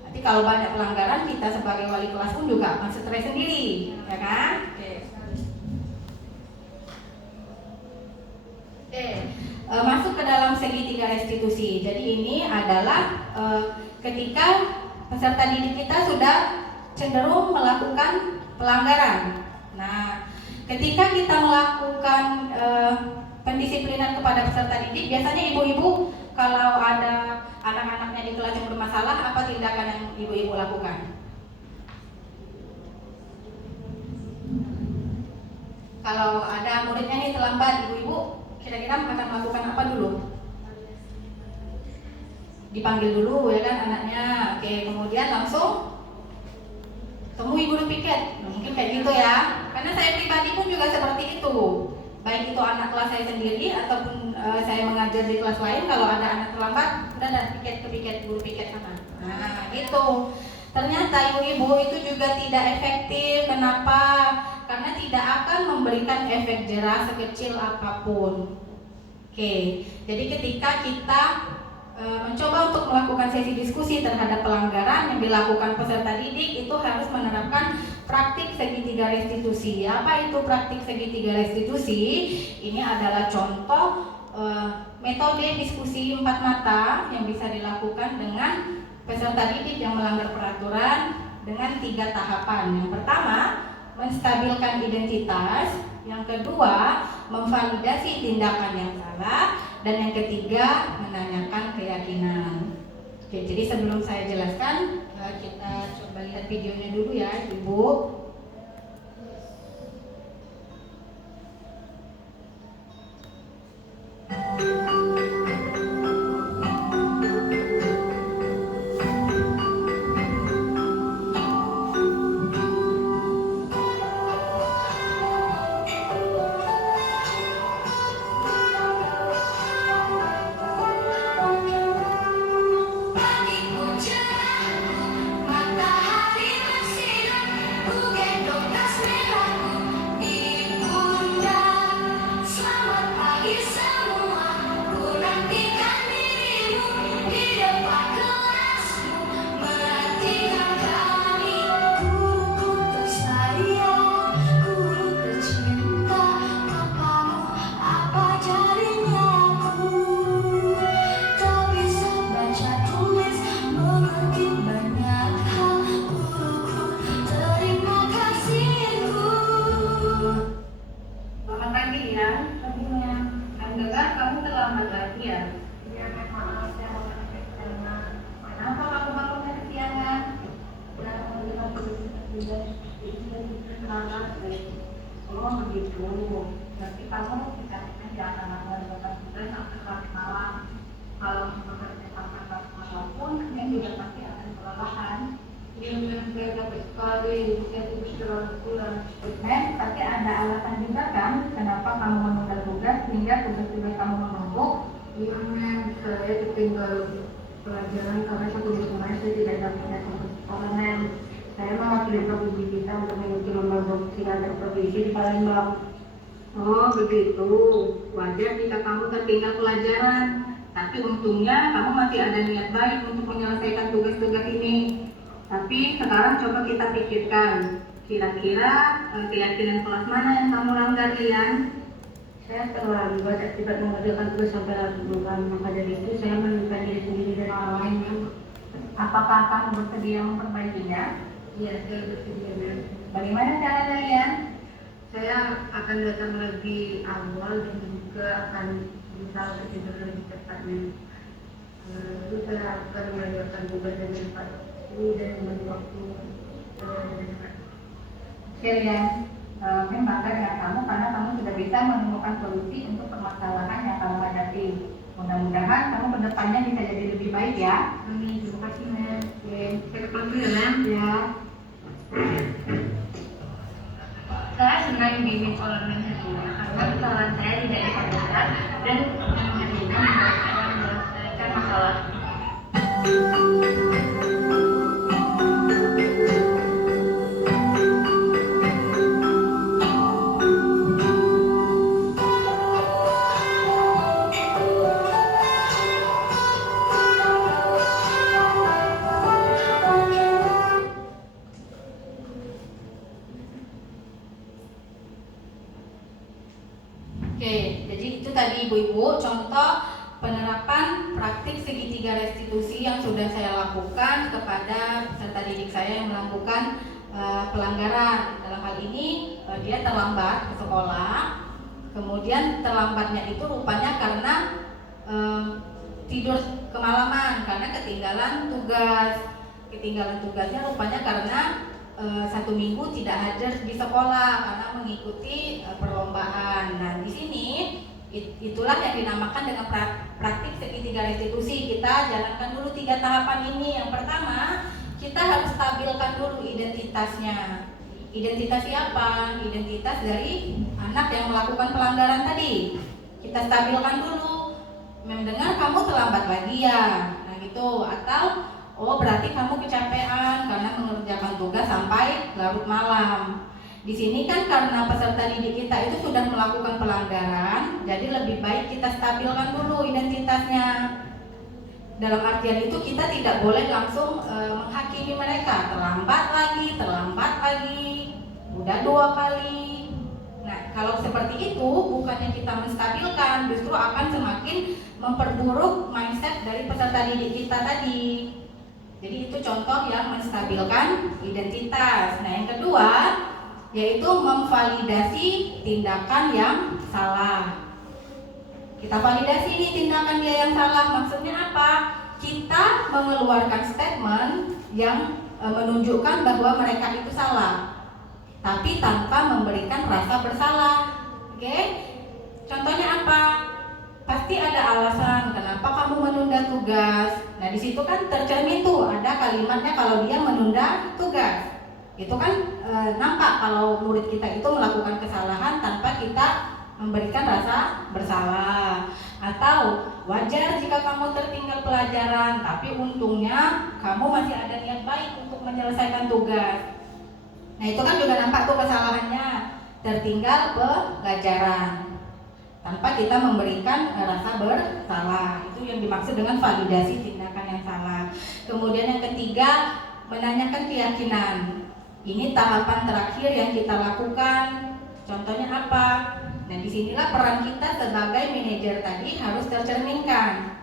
Nanti kalau banyak pelanggaran, kita sebagai wali kelas pun juga akan stres sendiri, ya kan? Masuk ke dalam segitiga restitusi. Jadi ini adalah ketika peserta didik kita sudah cenderung melakukan pelanggaran. Nah, ketika kita melakukan pendisiplinan kepada peserta didik, biasanya ibu-ibu kalau ada anak-anaknya di kelas yang bermasalah, apa tindakan yang ibu-ibu lakukan? Kalau ada muridnya nih terlambat, ibu-ibu kira-kira akan melakukan apa dulu? dipanggil dulu ya kan anaknya. Oke, kemudian langsung temui guru piket. Nah, mungkin kayak gitu ya. Karena saya pribadi pun juga seperti itu. Baik itu anak kelas saya sendiri ataupun saya mengajar di kelas lain, kalau ada anak terlambat, udah ada piket ke piket, guru piket sana. Nah, gitu. Ternyata ibu-ibu itu juga tidak efektif. Kenapa? Karena tidak akan memberikan efek jerah sekecil apapun. Oke, jadi ketika kita mencoba untuk melakukan sesi diskusi terhadap pelanggaran yang dilakukan peserta didik, itu harus menerapkan praktik segitiga restitusi. Apa itu praktik segitiga restitusi? Ini adalah contoh metode diskusi 4 mata yang bisa dilakukan dengan peserta didik yang melanggar peraturan dengan 3 tahapan. Yang pertama, menstabilkan identitas. Yang kedua, memvalidasi tindakan yang salah. Dan yang ketiga, menanyakan keyakinan. Oke, jadi sebelum saya jelaskan, kita coba lihat videonya dulu ya, Ibu. Pasti ada alasan juga kan kenapa kamu menunda tugas sehingga tugas-tugas kamu menumpuk. Iya, saya tertinggal pelajaran karena satu kemarin saya tidak dapat sekolah. Saya mewakili provinsi kita untuk mengikuti lomba siaga provinsi di Palembang. Oh begitu, wajar jika kamu tertinggal pelajaran. Tapi untungnya kamu masih ada niat baik untuk menyelesaikan tugas-tugas ini. Tapi sekarang coba kita pikirkan, kira-kira keyakinan kelas mana yang kamu langgar, Lian? Saya terlambat akibat mengerjakan tugas sampai larut malam. Maka dari itu saya menemukan diri sendiri dan orang lain. Apakah kamu bersedia memperbaikinya? Iya, saya bersedia. Bagaimana caranya, Lian? Saya akan datang lebih awal dan juga akan berusaha untuk tidur lebih cepatnya. Lalu saya akan mengerjakan tugas dengan cepat dan memberi waktu. Lian, memang dengan kamu karena kamu sudah bisa menemukan solusi untuk permasalahan yang kamu hadapi. Mudah-mudahan kamu kedepannya bisa jadi lebih baik ya. Amin. Terima kasih, Mem. Saya dulu ya, Mem. Ya. Saya senang dibimbing oleh Mem karena kesalahan saya tidak diperlukan dan menghadirkan menyelesaikan masalah. Oke, jadi itu tadi ibu-ibu contoh penerapan praktik segitiga restitusi yang sudah saya lakukan kepada peserta didik saya yang melakukan pelanggaran. Dalam hal ini dia terlambat ke sekolah, kemudian terlambatnya itu rupanya karena tidur kemalaman karena ketinggalan tugas. Ketinggalan tugasnya rupanya karena 1 minggu tidak hadir di sekolah karena mengikuti perlombaan. Nah, di sini itulah yang dinamakan dengan praktik segitiga segitiga restitusi. Kita jalankan dulu 3 tahapan ini. Yang pertama, kita harus stabilkan dulu identitasnya. Identitas siapa? Identitas dari anak yang melakukan pelanggaran tadi. Kita stabilkan dulu. Mendengar kamu terlambat lagi ya, nah gitu. Atau oh berarti kamu kecapean karena mengerjakan tugas sampai larut malam. Di sini kan karena peserta didik kita itu sudah melakukan pelanggaran, jadi lebih baik kita stabilkan dulu identitasnya. Dalam artian itu kita tidak boleh langsung menghakimi mereka, terlambat lagi, udah 2 kali. Nah, kalau seperti itu bukannya kita menstabilkan, justru akan semakin memperburuk mindset dari peserta didik kita tadi. Jadi itu contoh yang menstabilkan identitas. Nah, yang kedua yaitu memvalidasi tindakan yang salah. Kita validasi nih tindakan dia yang salah. Maksudnya apa? Kita mengeluarkan statement yang menunjukkan bahwa mereka itu salah, tapi tanpa memberikan rasa bersalah. Oke? Contohnya apa? Pasti ada alasan kenapa kamu menunda tugas. Nah, di situ kan tercermin tuh ada kalimatnya kalau dia menunda tugas. Itu kan nampak kalau murid kita itu melakukan kesalahan tanpa kita memberikan rasa bersalah. Atau wajar jika kamu tertinggal pelajaran, tapi untungnya kamu masih ada niat baik untuk menyelesaikan tugas. Nah, itu kan juga nampak tuh kesalahannya, tertinggal pelajaran tanpa kita memberikan rasa bersalah. Itu yang dimaksud dengan validasi tindakan yang salah. Kemudian yang ketiga, menanyakan keyakinan. Ini tahapan terakhir yang kita lakukan. Contohnya apa? Nah, disinilah peran kita sebagai manajer tadi harus tercerminkan.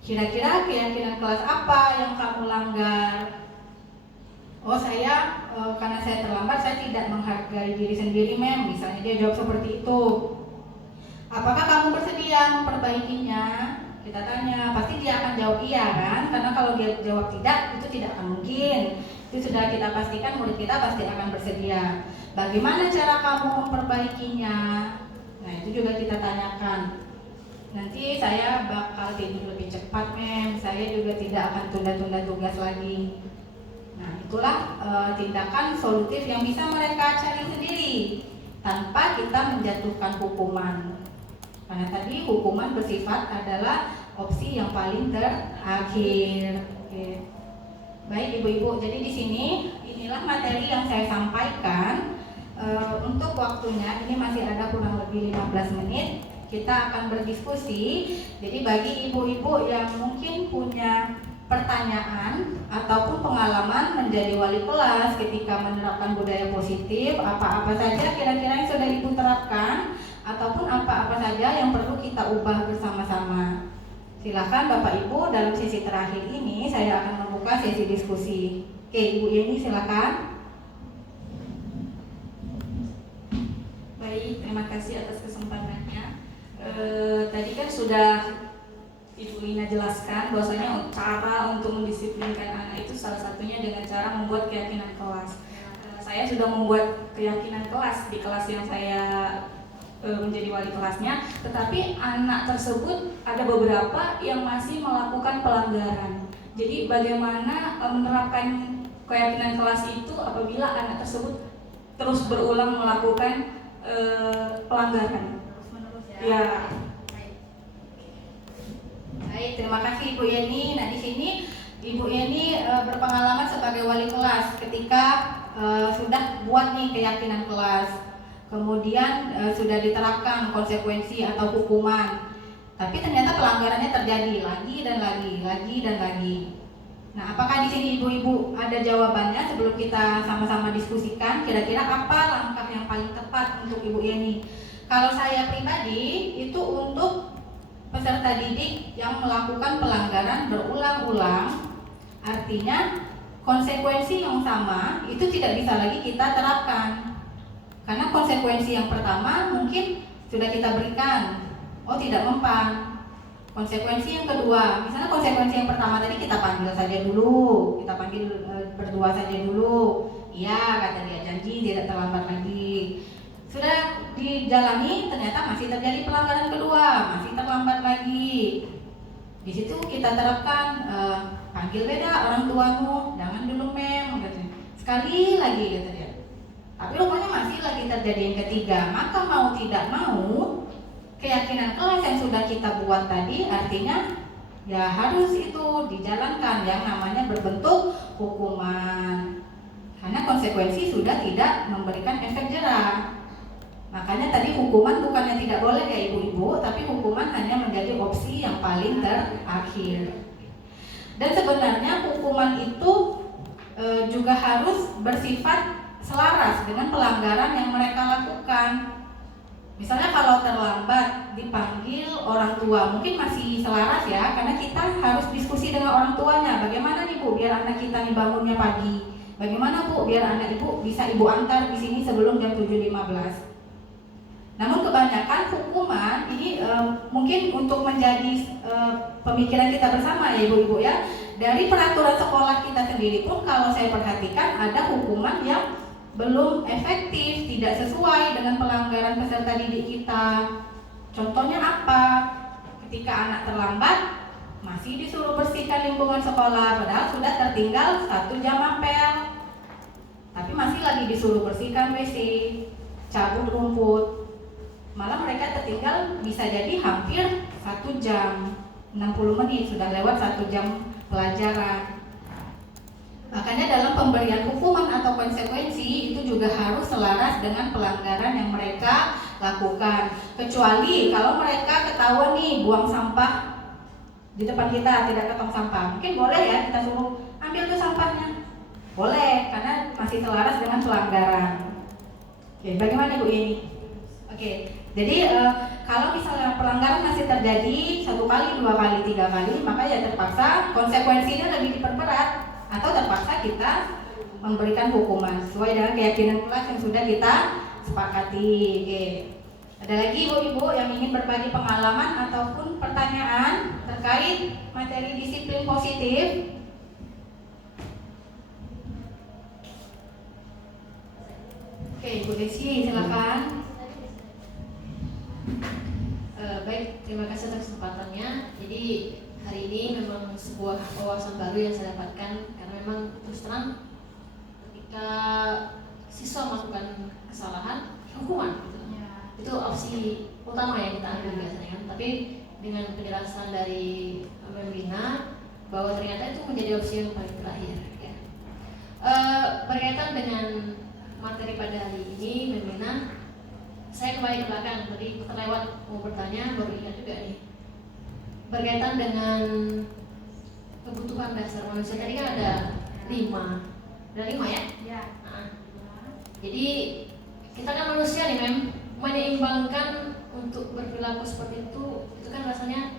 Kira-kira keyakinan kelas apa yang kamu langgar? Oh, saya karena saya terlambat, saya tidak menghargai diri sendiri, mem. Misalnya dia jawab seperti itu. Apakah kamu bersedia memperbaikinya? Kita tanya, pasti dia akan jawab iya kan? Karena kalau dia jawab tidak, itu tidak akan mungkin. Itu sudah kita pastikan murid kita pasti akan bersedia. Bagaimana cara kamu memperbaikinya? Nah, itu juga kita tanyakan. Nanti saya bakal tidur lebih cepat, mem. Saya juga tidak akan tunda-tunda tugas lagi. Nah, itulah tindakan solutif yang bisa mereka cari sendiri tanpa kita menjatuhkan hukuman. Karena tadi hukuman bersifat adalah opsi yang paling terakhir. Oke. Baik ibu-ibu, jadi di sini inilah materi yang saya sampaikan. Untuk waktunya ini masih ada kurang lebih 15 menit. Kita akan berdiskusi. Jadi bagi ibu-ibu yang mungkin punya pertanyaan ataupun pengalaman menjadi wali kelas ketika menerapkan budaya positif, apa-apa saja kira-kira yang sudah ibu terapkan ataupun apa-apa saja yang perlu kita ubah bersama-sama. Silakan Bapak Ibu, dalam sesi terakhir ini saya akan membuka sesi diskusi. Oke, Ibu Yeni silakan. Baik, terima kasih atas kesempatannya. Tadi kan sudah Ibu Lina jelaskan bahwasanya cara untuk mendisiplinkan anak itu salah satunya dengan cara membuat keyakinan kelas. Saya sudah membuat keyakinan kelas di kelas yang saya menjadi wali kelasnya, tetapi anak tersebut ada beberapa yang masih melakukan pelanggaran. Jadi bagaimana menerapkan keyakinan kelas itu apabila anak tersebut terus berulang melakukan pelanggaran? Ya. Baik, terima kasih Ibu Yeni. Nah, di sini Ibu Yeni berpengalaman sebagai wali kelas ketika sudah buat nih keyakinan kelas. Kemudian sudah diterapkan konsekuensi atau hukuman. Tapi ternyata pelanggarannya terjadi lagi dan lagi. Nah, apakah di sini ibu-ibu ada jawabannya sebelum kita sama-sama diskusikan kira-kira apa langkah yang paling tepat untuk Ibu Yeni? Kalau saya pribadi itu untuk peserta didik yang melakukan pelanggaran berulang-ulang, artinya konsekuensi yang sama itu tidak bisa lagi kita terapkan. Karena konsekuensi yang pertama mungkin sudah kita berikan, oh tidak mempan. Konsekuensi yang kedua, misalnya konsekuensi yang pertama tadi kita panggil saja dulu, kita panggil berdua saja dulu. Iya, kata dia, janji tidak terlambat lagi. Sudah dijalani, ternyata masih terjadi pelanggaran kedua, masih terlambat lagi. Di situ kita terapkan panggil beda orang tuamu, jangan dulu mem, katanya. Sekali lagi kata dia. Tapi rupanya masih lagi terjadi yang ketiga. Maka mau tidak mau, keyakinan kelas yang sudah kita buat tadi artinya ya harus itu dijalankan yang namanya berbentuk hukuman. Karena konsekuensi sudah tidak memberikan efek jera. Makanya tadi hukuman bukannya tidak boleh ya ibu-ibu, tapi hukuman hanya menjadi opsi yang paling terakhir. Dan sebenarnya hukuman itu juga harus bersifat selaras dengan pelanggaran yang mereka lakukan. Misalnya kalau terlambat dipanggil orang tua, mungkin masih selaras ya, karena kita harus diskusi dengan orang tuanya. Bagaimana nih Bu biar anak kita nih bangunnya pagi? Bagaimana Bu biar anak ibu bisa ibu antar di sini sebelum jam 7.15? Namun kebanyakan hukuman ini mungkin untuk menjadi pemikiran kita bersama ya ibu-ibu ya. Dari peraturan sekolah kita sendiri pun kalau saya perhatikan ada hukuman yang belum efektif, tidak sesuai dengan pelanggaran peserta didik kita. Contohnya apa? Ketika anak terlambat masih disuruh bersihkan lingkungan sekolah padahal sudah tertinggal 1 jam apel. Tapi masih lagi disuruh bersihkan WC, cabut rumput. Malah mereka tertinggal bisa jadi hampir 1 jam 60 menit sudah lewat 1 jam pelajaran. Makanya dalam pemberian hukuman atau konsekuensi itu juga harus selaras dengan pelanggaran yang mereka lakukan. Kecuali kalau mereka ketahuan nih buang sampah di depan kita tidak ke tong sampah, mungkin boleh ya kita suruh ambil tuh sampahnya. Boleh karena masih selaras dengan pelanggaran. Oke, bagaimana Bu ini? Oke. Jadi kalau misalnya pelanggaran masih terjadi 1 kali, 2 kali, 3 kali, maka ya terpaksa konsekuensinya lebih diperberat atau terpaksa kita memberikan hukuman sesuai dengan keyakinan kelas yang sudah kita sepakati. Oke. Ada lagi ibu-ibu yang ingin berbagi pengalaman ataupun pertanyaan terkait materi disiplin positif? Oke, Ibu Desi silakan. Baik, terima kasih atas kesempatannya. Jadi hari ini memang sebuah wawasan baru yang saya dapatkan karena memang terus terang ketika siswa melakukan kesalahan hukuman gitu. Itu opsi utama yang kita ambil biasanya kan. Tapi dengan penjelasan dari Membina bahwa ternyata itu menjadi opsi yang paling terakhir ya. Berkaitan dengan materi pada hari ini Membina, saya kembali ke belakang, tadi terlewat mau bertanya, baru ingat juga nih. Berkaitan dengan kebutuhan dasar manusia, tadi kan ada 5. Ada 5 ya? Ya. Nah, jadi kita kan manusia nih menyeimbangkan untuk berperilaku seperti itu kan rasanya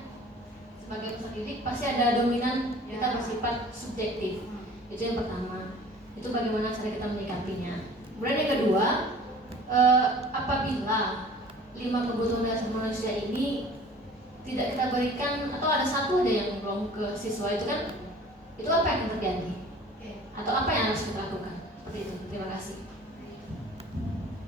sebagai peserta didik pasti ada dominan kita bersifat subjektif. Itu yang pertama. Itu bagaimana cara kita menyikapinya. Kemudian yang kedua, apabila 5 kebutuhan dasar manusia ini tidak kita berikan atau ada satu aja yang belum ke siswa itu kan, itu apa yang akan terjadi? Atau apa yang harus kita lakukan? Seperti itu. Terima kasih.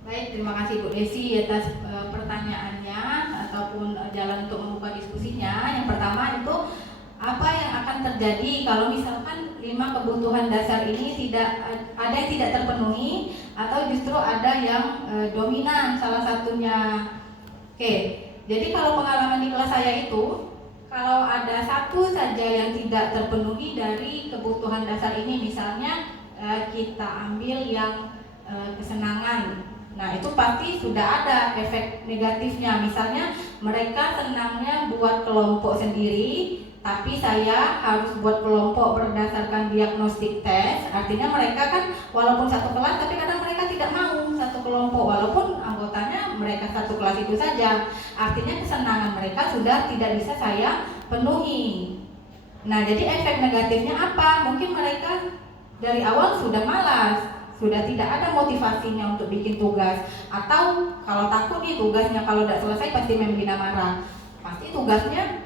Baik, terima kasih Bu Desi atas pertanyaannya ataupun jalan untuk membuka diskusinya. Yang pertama itu apa yang akan terjadi kalau misalkan 5 kebutuhan dasar ini tidak ada yang tidak terpenuhi atau justru ada yang dominan salah satunya. Oke, jadi kalau pengalaman di kelas saya itu kalau ada satu saja yang tidak terpenuhi dari kebutuhan dasar ini, misalnya kita ambil yang kesenangan. Nah itu pasti sudah ada efek negatifnya. Misalnya mereka senangnya buat kelompok sendiri, tapi saya harus buat kelompok berdasarkan diagnostik tes. Artinya mereka kan walaupun satu kelas, tapi kadang mereka tidak mau satu kelompok walaupun anggotanya mereka satu kelas itu saja. Artinya kesenangan mereka sudah tidak bisa saya penuhi. Nah jadi efek negatifnya apa? Mungkin mereka dari awal sudah malas, sudah tidak ada motivasinya untuk bikin tugas. Atau kalau takut nih tugasnya kalau tidak selesai pasti membina marah, pasti tugasnya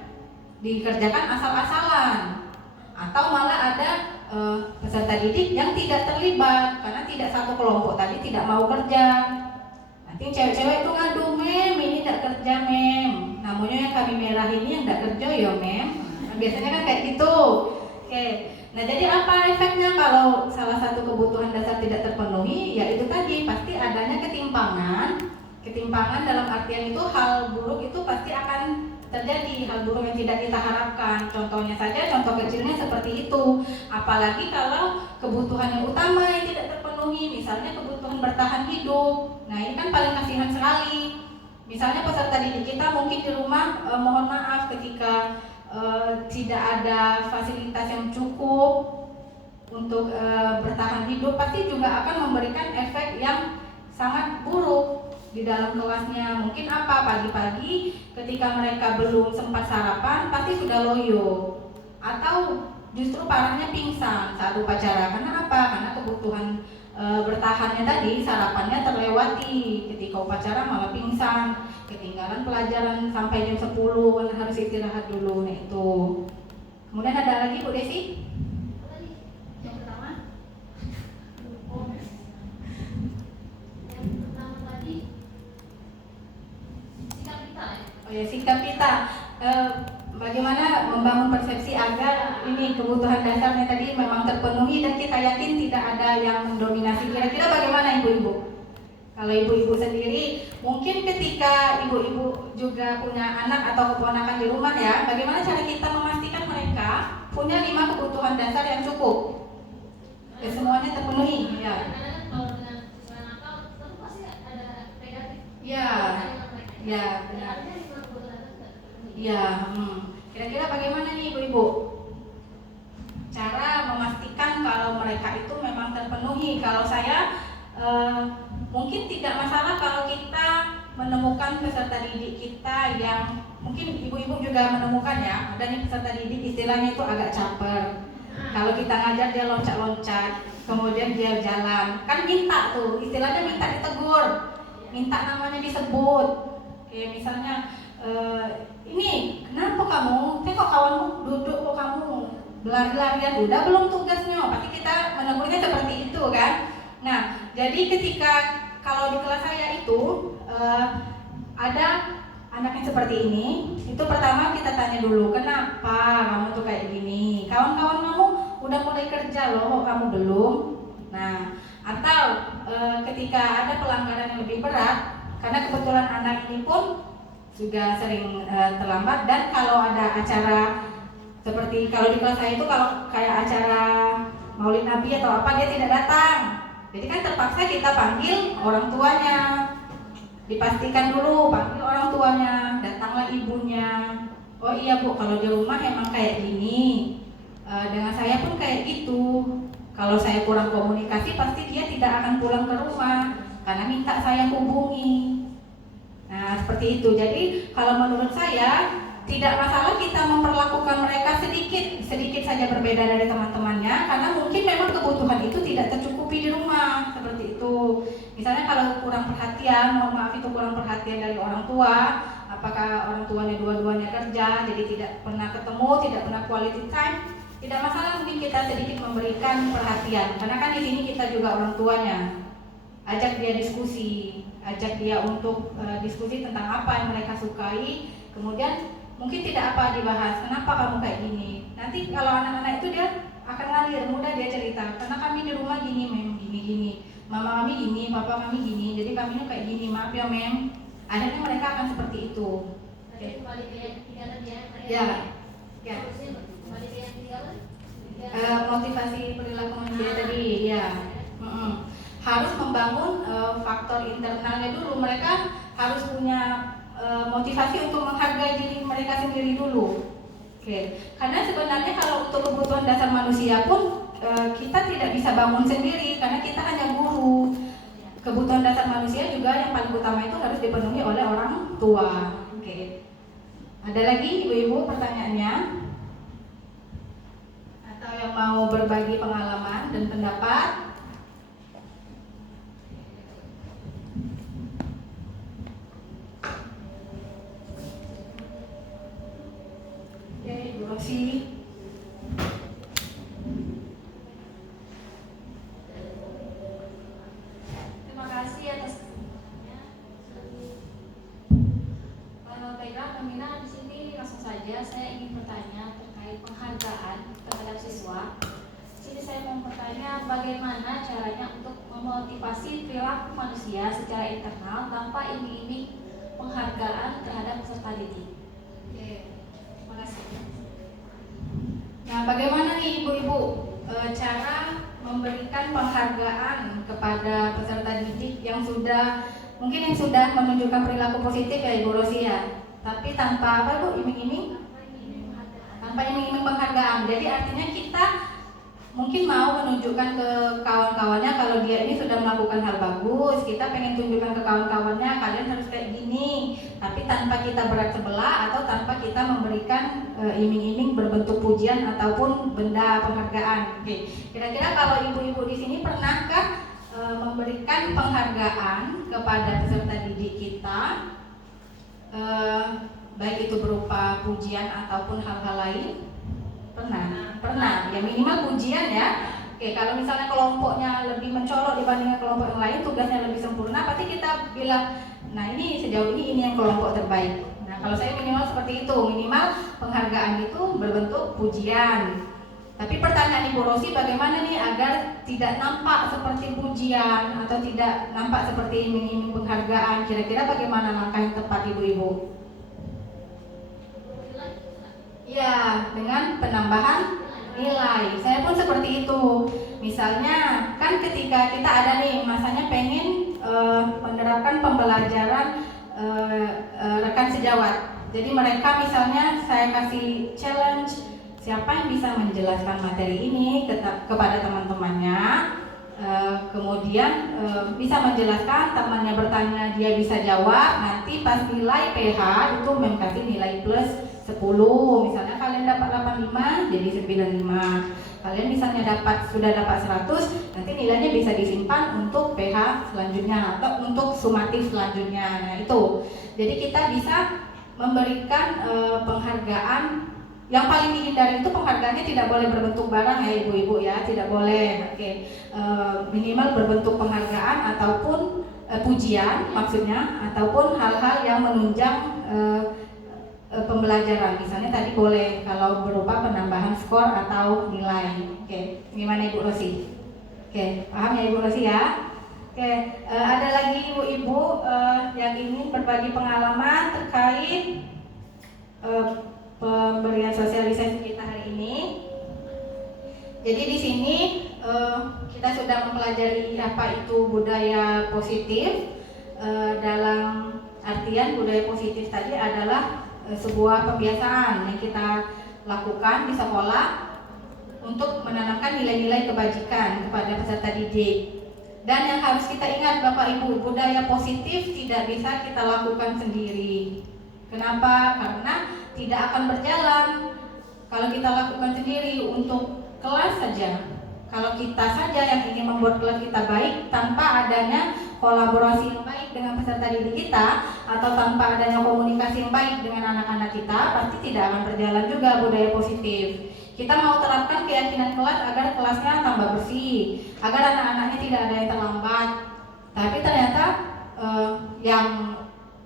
dikerjakan asal-asalan. Atau malah ada peserta didik yang tidak terlibat karena tidak satu kelompok tadi tidak mau kerja. Nanti cewek-cewek itu ngadu, mem ini tidak kerja mem, namanya yang kami merah ini yang tidak kerja ya mem. Kan Biasanya kan kayak gitu. Oke. Nah, jadi apa efeknya kalau salah satu kebutuhan dasar tidak terpenuhi? Ya itu tadi, pasti adanya ketimpangan. Ketimpangan dalam artian itu hal buruk itu pasti akan terjadi, hal buruk yang tidak kita harapkan. Contohnya saja, contoh kecilnya seperti itu. Apalagi kalau kebutuhan yang utama yang tidak terpenuhi, misalnya kebutuhan bertahan hidup. Nah, ini kan paling kasihan sekali. Misalnya peserta didik kita mungkin di rumah mohon maaf ketika tidak ada fasilitas yang cukup untuk bertahan hidup, pasti juga akan memberikan efek yang sangat buruk di dalam kelasnya. Mungkin apa, pagi-pagi ketika mereka belum sempat sarapan pasti sudah loyo, atau justru parahnya pingsan saat upacara. Karena apa? Karena kebutuhan bertahannya tadi, sarapannya terlewati. Ketika upacara malah pingsan, ketinggalan pelajaran sampai jam 10 kan harus istirahat dulu. Nah itu. Kemudian ada lagi Bu Desi? Yang pertama tadi sikap kita ya. Oh ya, sikap kita. Bagaimana membangun persepsi agar ini kebutuhan dasarnya tadi memang terpenuhi dan kita yakin tidak ada yang mendominasi. Kira-kira bagaimana ibu-ibu? Kalau ibu-ibu sendiri, mungkin ketika ibu-ibu juga punya anak atau keponakan di rumah ya, bagaimana cara kita memastikan mereka punya 5 kebutuhan dasar yang cukup? Ya, semuanya terpenuhi. Ya. Karena kan kalau dengan usaha nakal, tentu pasti ada negatif. Ya. Ya, benar. Artinya lima kebutuhan dasar nggak terpenuhi. Ya, kira-kira bagaimana nih ibu-ibu? Cara memastikan kalau mereka itu memang terpenuhi. Kalau saya mungkin tidak masalah kalau kita menemukan peserta didik kita yang mungkin ibu-ibu juga menemukan ya, ada nih peserta didik istilahnya itu agak caper. Kalau kita ngajar dia loncat-loncat, kemudian dia jalan, kan minta tuh, istilahnya minta ditegur, minta namanya disebut. Kayak misalnya ini kenapa kamu? Kok kawanmu duduk kok kamu berlari-larian? Udah belum tugasnya? Pasti kita menegurnya seperti itu kan. Nah, jadi ketika kalau di kelas saya itu ada anak yang seperti ini, itu pertama kita tanya dulu, kenapa kamu tuh kayak gini? Kawan-kawan kamu udah mulai kerja loh, kamu belum? Nah, atau ketika ada pelanggaran yang lebih berat, karena kebetulan anak ini pun juga sering terlambat, dan kalau ada acara seperti kalau di kelas saya itu kalau kayak acara Maulid Nabi atau apa dia tidak datang. Jadi kan terpaksa kita panggil orang tuanya. Dipastikan dulu panggil orang tuanya, datanglah ibunya. Oh iya Bu, kalau di rumah emang kayak gini. Dengan saya pun kayak gitu. Kalau saya kurang komunikasi pasti dia tidak akan pulang ke rumah karena minta saya hubungi. Nah, seperti itu. Jadi kalau menurut saya tidak masalah kita memperlakukan mereka sedikit saja berbeda dari teman-temannya, karena mungkin memang kebutuhan itu tidak tercukupi di rumah, seperti itu. Misalnya kalau kurang perhatian, mohon maaf itu kurang perhatian dari orang tua, apakah orang tuanya dua-duanya kerja, jadi tidak pernah ketemu, tidak pernah quality time, tidak masalah mungkin kita sedikit memberikan perhatian, karena kan di sini kita juga orang tuanya. Ajak dia diskusi, ajak dia untuk diskusi tentang apa yang mereka sukai, kemudian mungkin tidak apa dibahas, kenapa kamu kayak gini. Nanti kalau anak-anak itu dia akan ngalir, mudah dia cerita, karena kami di rumah gini mem, gini, mama kami gini, papa kami gini, jadi kami ini kayak gini, maaf ya mem. Akhirnya mereka akan seperti itu. Oke. Kembali ke yang ketiga tadi ya. Ya. Kembali ke yang ketiga kan? Motivasi perilaku manusia tadi, ya. Harus membangun faktor internalnya dulu. Mereka harus punya motivasi untuk menghargai diri mereka sendiri dulu. Oke. Karena sebenarnya kalau untuk kebutuhan dasar manusia pun kita tidak bisa bangun sendiri karena kita hanya guru. Kebutuhan dasar manusia juga yang paling utama itu harus dipenuhi oleh orang tua. Oke. Ada lagi ibu-ibu pertanyaannya? Atau yang mau berbagi pengalaman dan pendapat? Oke, Ibu Rosi. Terima kasih atas kesempatannya. Baiklah, Kamina di sini langsung saja saya ingin bertanya terkait saya mau bertanya bagaimana caranya untuk memotivasi perilaku manusia secara internal tanpa iming-iming penghargaan terhadap peserta didik. Oke, terima kasih. Nah, bagaimana nih ibu-ibu cara memberikan penghargaan kepada peserta didik yang sudah menunjukkan perilaku positif ya Ibu Rosia, tapi tanpa apa Bu, iming-iming? Tanpa iming-iming penghargaan. Jadi artinya kita mungkin mau menunjukkan ke kawan-kawannya kalau dia ini sudah melakukan hal bagus, kita pengen tunjukkan ke kawan-kawannya kalian harus kayak gini, tapi tanpa kita berat sebelah atau tanpa kita memberikan iming-iming berbentuk pujian ataupun benda penghargaan. Oke, kira-kira kalau ibu-ibu di sini pernahkah memberikan penghargaan kepada peserta didik kita, baik itu berupa pujian ataupun hal-hal lain? Pernah. Ya minimal pujian ya. Oke, kalau misalnya kelompoknya lebih mencolok dibandingkan kelompok yang lain, tugasnya lebih sempurna, pasti kita bilang, nah ini sejauh ini yang kelompok terbaik. Nah kalau saya minimal seperti itu, minimal penghargaan itu berbentuk pujian. Tapi pertanyaan Ibu Rosi, bagaimana nih agar tidak nampak seperti pujian atau tidak nampak seperti iming-iming penghargaan? Kira-kira bagaimana langkah yang tepat ibu-ibu? Ya, dengan penambahan nilai. Saya pun seperti itu. Misalnya, kan ketika kita ada nih masanya pengen menerapkan pembelajaran rekan sejawat. Jadi mereka misalnya saya kasih challenge, siapa yang bisa menjelaskan materi ini kepada teman-temannya, kemudian bisa menjelaskan, temannya bertanya dia bisa jawab, nanti pas nilai PH itu kasih nilai plus 10. Misalnya kalian dapat 85 jadi 95. Kalian misalnya sudah dapat 100, nanti nilainya bisa disimpan untuk PH selanjutnya atau untuk sumatif selanjutnya. Nah itu. Jadi kita bisa memberikan penghargaan. Yang paling dihindari itu penghargaannya tidak boleh berbentuk barang ya ibu-ibu ya, tidak boleh. Oke. Minimal berbentuk penghargaan ataupun pujian maksudnya, ataupun hal-hal yang menunjang pembelajaran. Misalnya tadi boleh kalau berupa penambahan skor atau nilai. Oke, gimana Ibu Rosi? Oke, paham ya Ibu Rosi ya? Oke, ada lagi ibu-ibu yang ingin berbagi pengalaman terkait pemberian sosialisasi kita hari ini. Jadi di sini kita sudah mempelajari apa itu budaya positif. Dalam artian budaya positif tadi adalah sebuah kebiasaan yang kita lakukan di sekolah untuk menanamkan nilai-nilai kebajikan kepada peserta didik. Dan yang harus kita ingat Bapak Ibu, budaya positif tidak bisa kita lakukan sendiri. Kenapa? Karena tidak akan berjalan kalau kita lakukan sendiri untuk kelas saja. Kalau kita saja yang ingin membuat kelas kita baik tanpa adanya kolaborasi yang baik dengan peserta didik kita atau tanpa adanya komunikasi yang baik dengan anak-anak kita, pasti tidak akan berjalan juga budaya positif. Kita mau terapkan keyakinan kelas agar kelasnya tambah bersih, agar anak-anaknya tidak ada yang terlambat. Tapi ternyata yang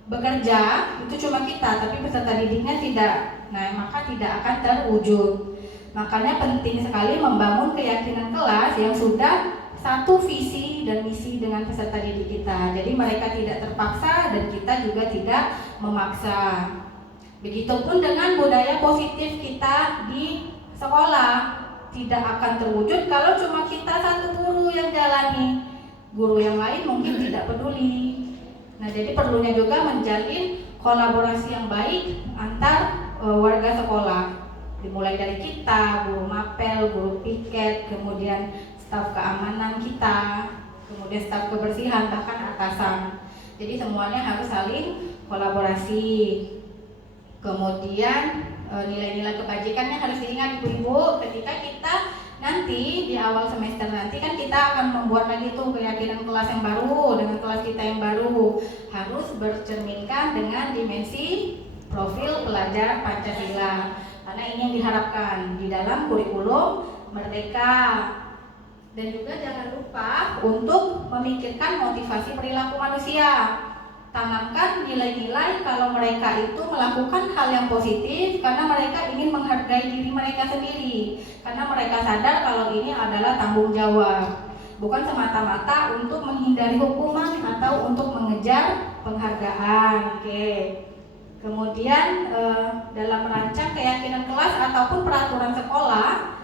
bekerja itu cuma kita, tapi peserta didiknya tidak. Nah, maka tidak akan terwujud. Makanya penting sekali membangun keyakinan kelas yang sudah satu visi dan misi dengan peserta didik kita. Jadi mereka tidak terpaksa dan kita juga tidak memaksa. Begitupun dengan budaya positif kita di sekolah, tidak akan terwujud kalau cuma kita satu guru yang jalani. Guru yang lain mungkin tidak peduli. Nah, jadi perlunya juga menjalin kolaborasi yang baik antar warga sekolah. Dimulai dari kita, guru mapel, guru piket, kemudian staf keamanan kita, kemudian staf kebersihan, bahkan atasan. Jadi semuanya harus saling kolaborasi. Kemudian nilai-nilai kebajikannya harus diingat ibu-ibu ketika kita nanti di awal semester nanti kan kita akan membuat lagi tuh keyakinan kelas yang baru dengan kelas kita yang baru, harus bercerminkan dengan dimensi profil pelajar Pancasila. Karena ini yang diharapkan di dalam kurikulum Merdeka. Dan juga jangan lupa untuk memikirkan motivasi perilaku manusia. tanamkan nilai-nilai kalau mereka itu melakukan hal yang positif karena mereka ingin menghargai diri mereka sendiri, karena mereka sadar kalau ini adalah tanggung jawab, bukan semata-mata untuk menghindari hukuman atau untuk mengejar penghargaan. Oke. Kemudian dalam merancang keyakinan kelas ataupun peraturan sekolah,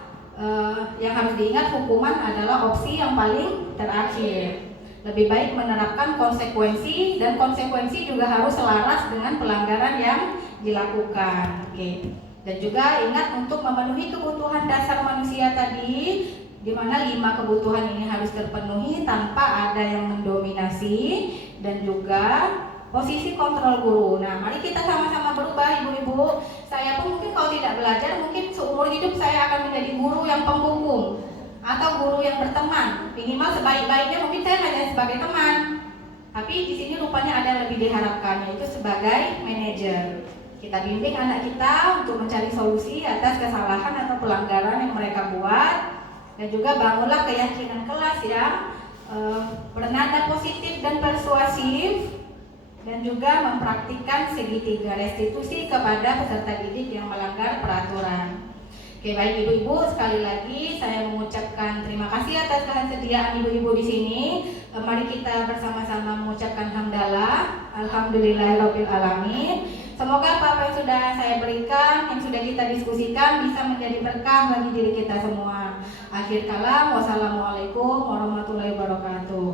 yang harus diingat, hukuman adalah opsi yang paling terakhir. Lebih baik menerapkan konsekuensi, dan konsekuensi juga harus selaras dengan pelanggaran yang dilakukan. Oke. Dan juga ingat untuk memenuhi kebutuhan dasar manusia tadi, di mana 5 kebutuhan ini harus terpenuhi tanpa ada yang mendominasi, dan juga posisi kontrol guru. Nah, mari kita sama-sama berubah, ibu-ibu. Saya pun mungkin kalau tidak belajar, mungkin seumur hidup saya akan menjadi guru yang penghukum atau guru yang berteman. Minimal sebaik-baiknya mungkin saya hanya sebagai teman. Tapi di sini rupanya ada yang lebih diharapkan, yaitu sebagai manajer. Kita bimbing anak kita untuk mencari solusi atas kesalahan atau pelanggaran yang mereka buat, dan juga bangunlah keyakinan kelas yang bernada positif dan persuasif, dan juga mempraktikkan segitiga restitusi kepada peserta didik yang melanggar peraturan. Oke, baik ibu-ibu, sekali lagi saya mengucapkan terima kasih atas kesediaan ibu-ibu di sini. Mari kita bersama-sama mengucapkan hamdalah, alhamdulillahirabbil alamin. Semoga apa yang sudah saya berikan, yang sudah kita diskusikan bisa menjadi berkah bagi diri kita semua. Akhir kalam, wassalamualaikum warahmatullahi wabarakatuh.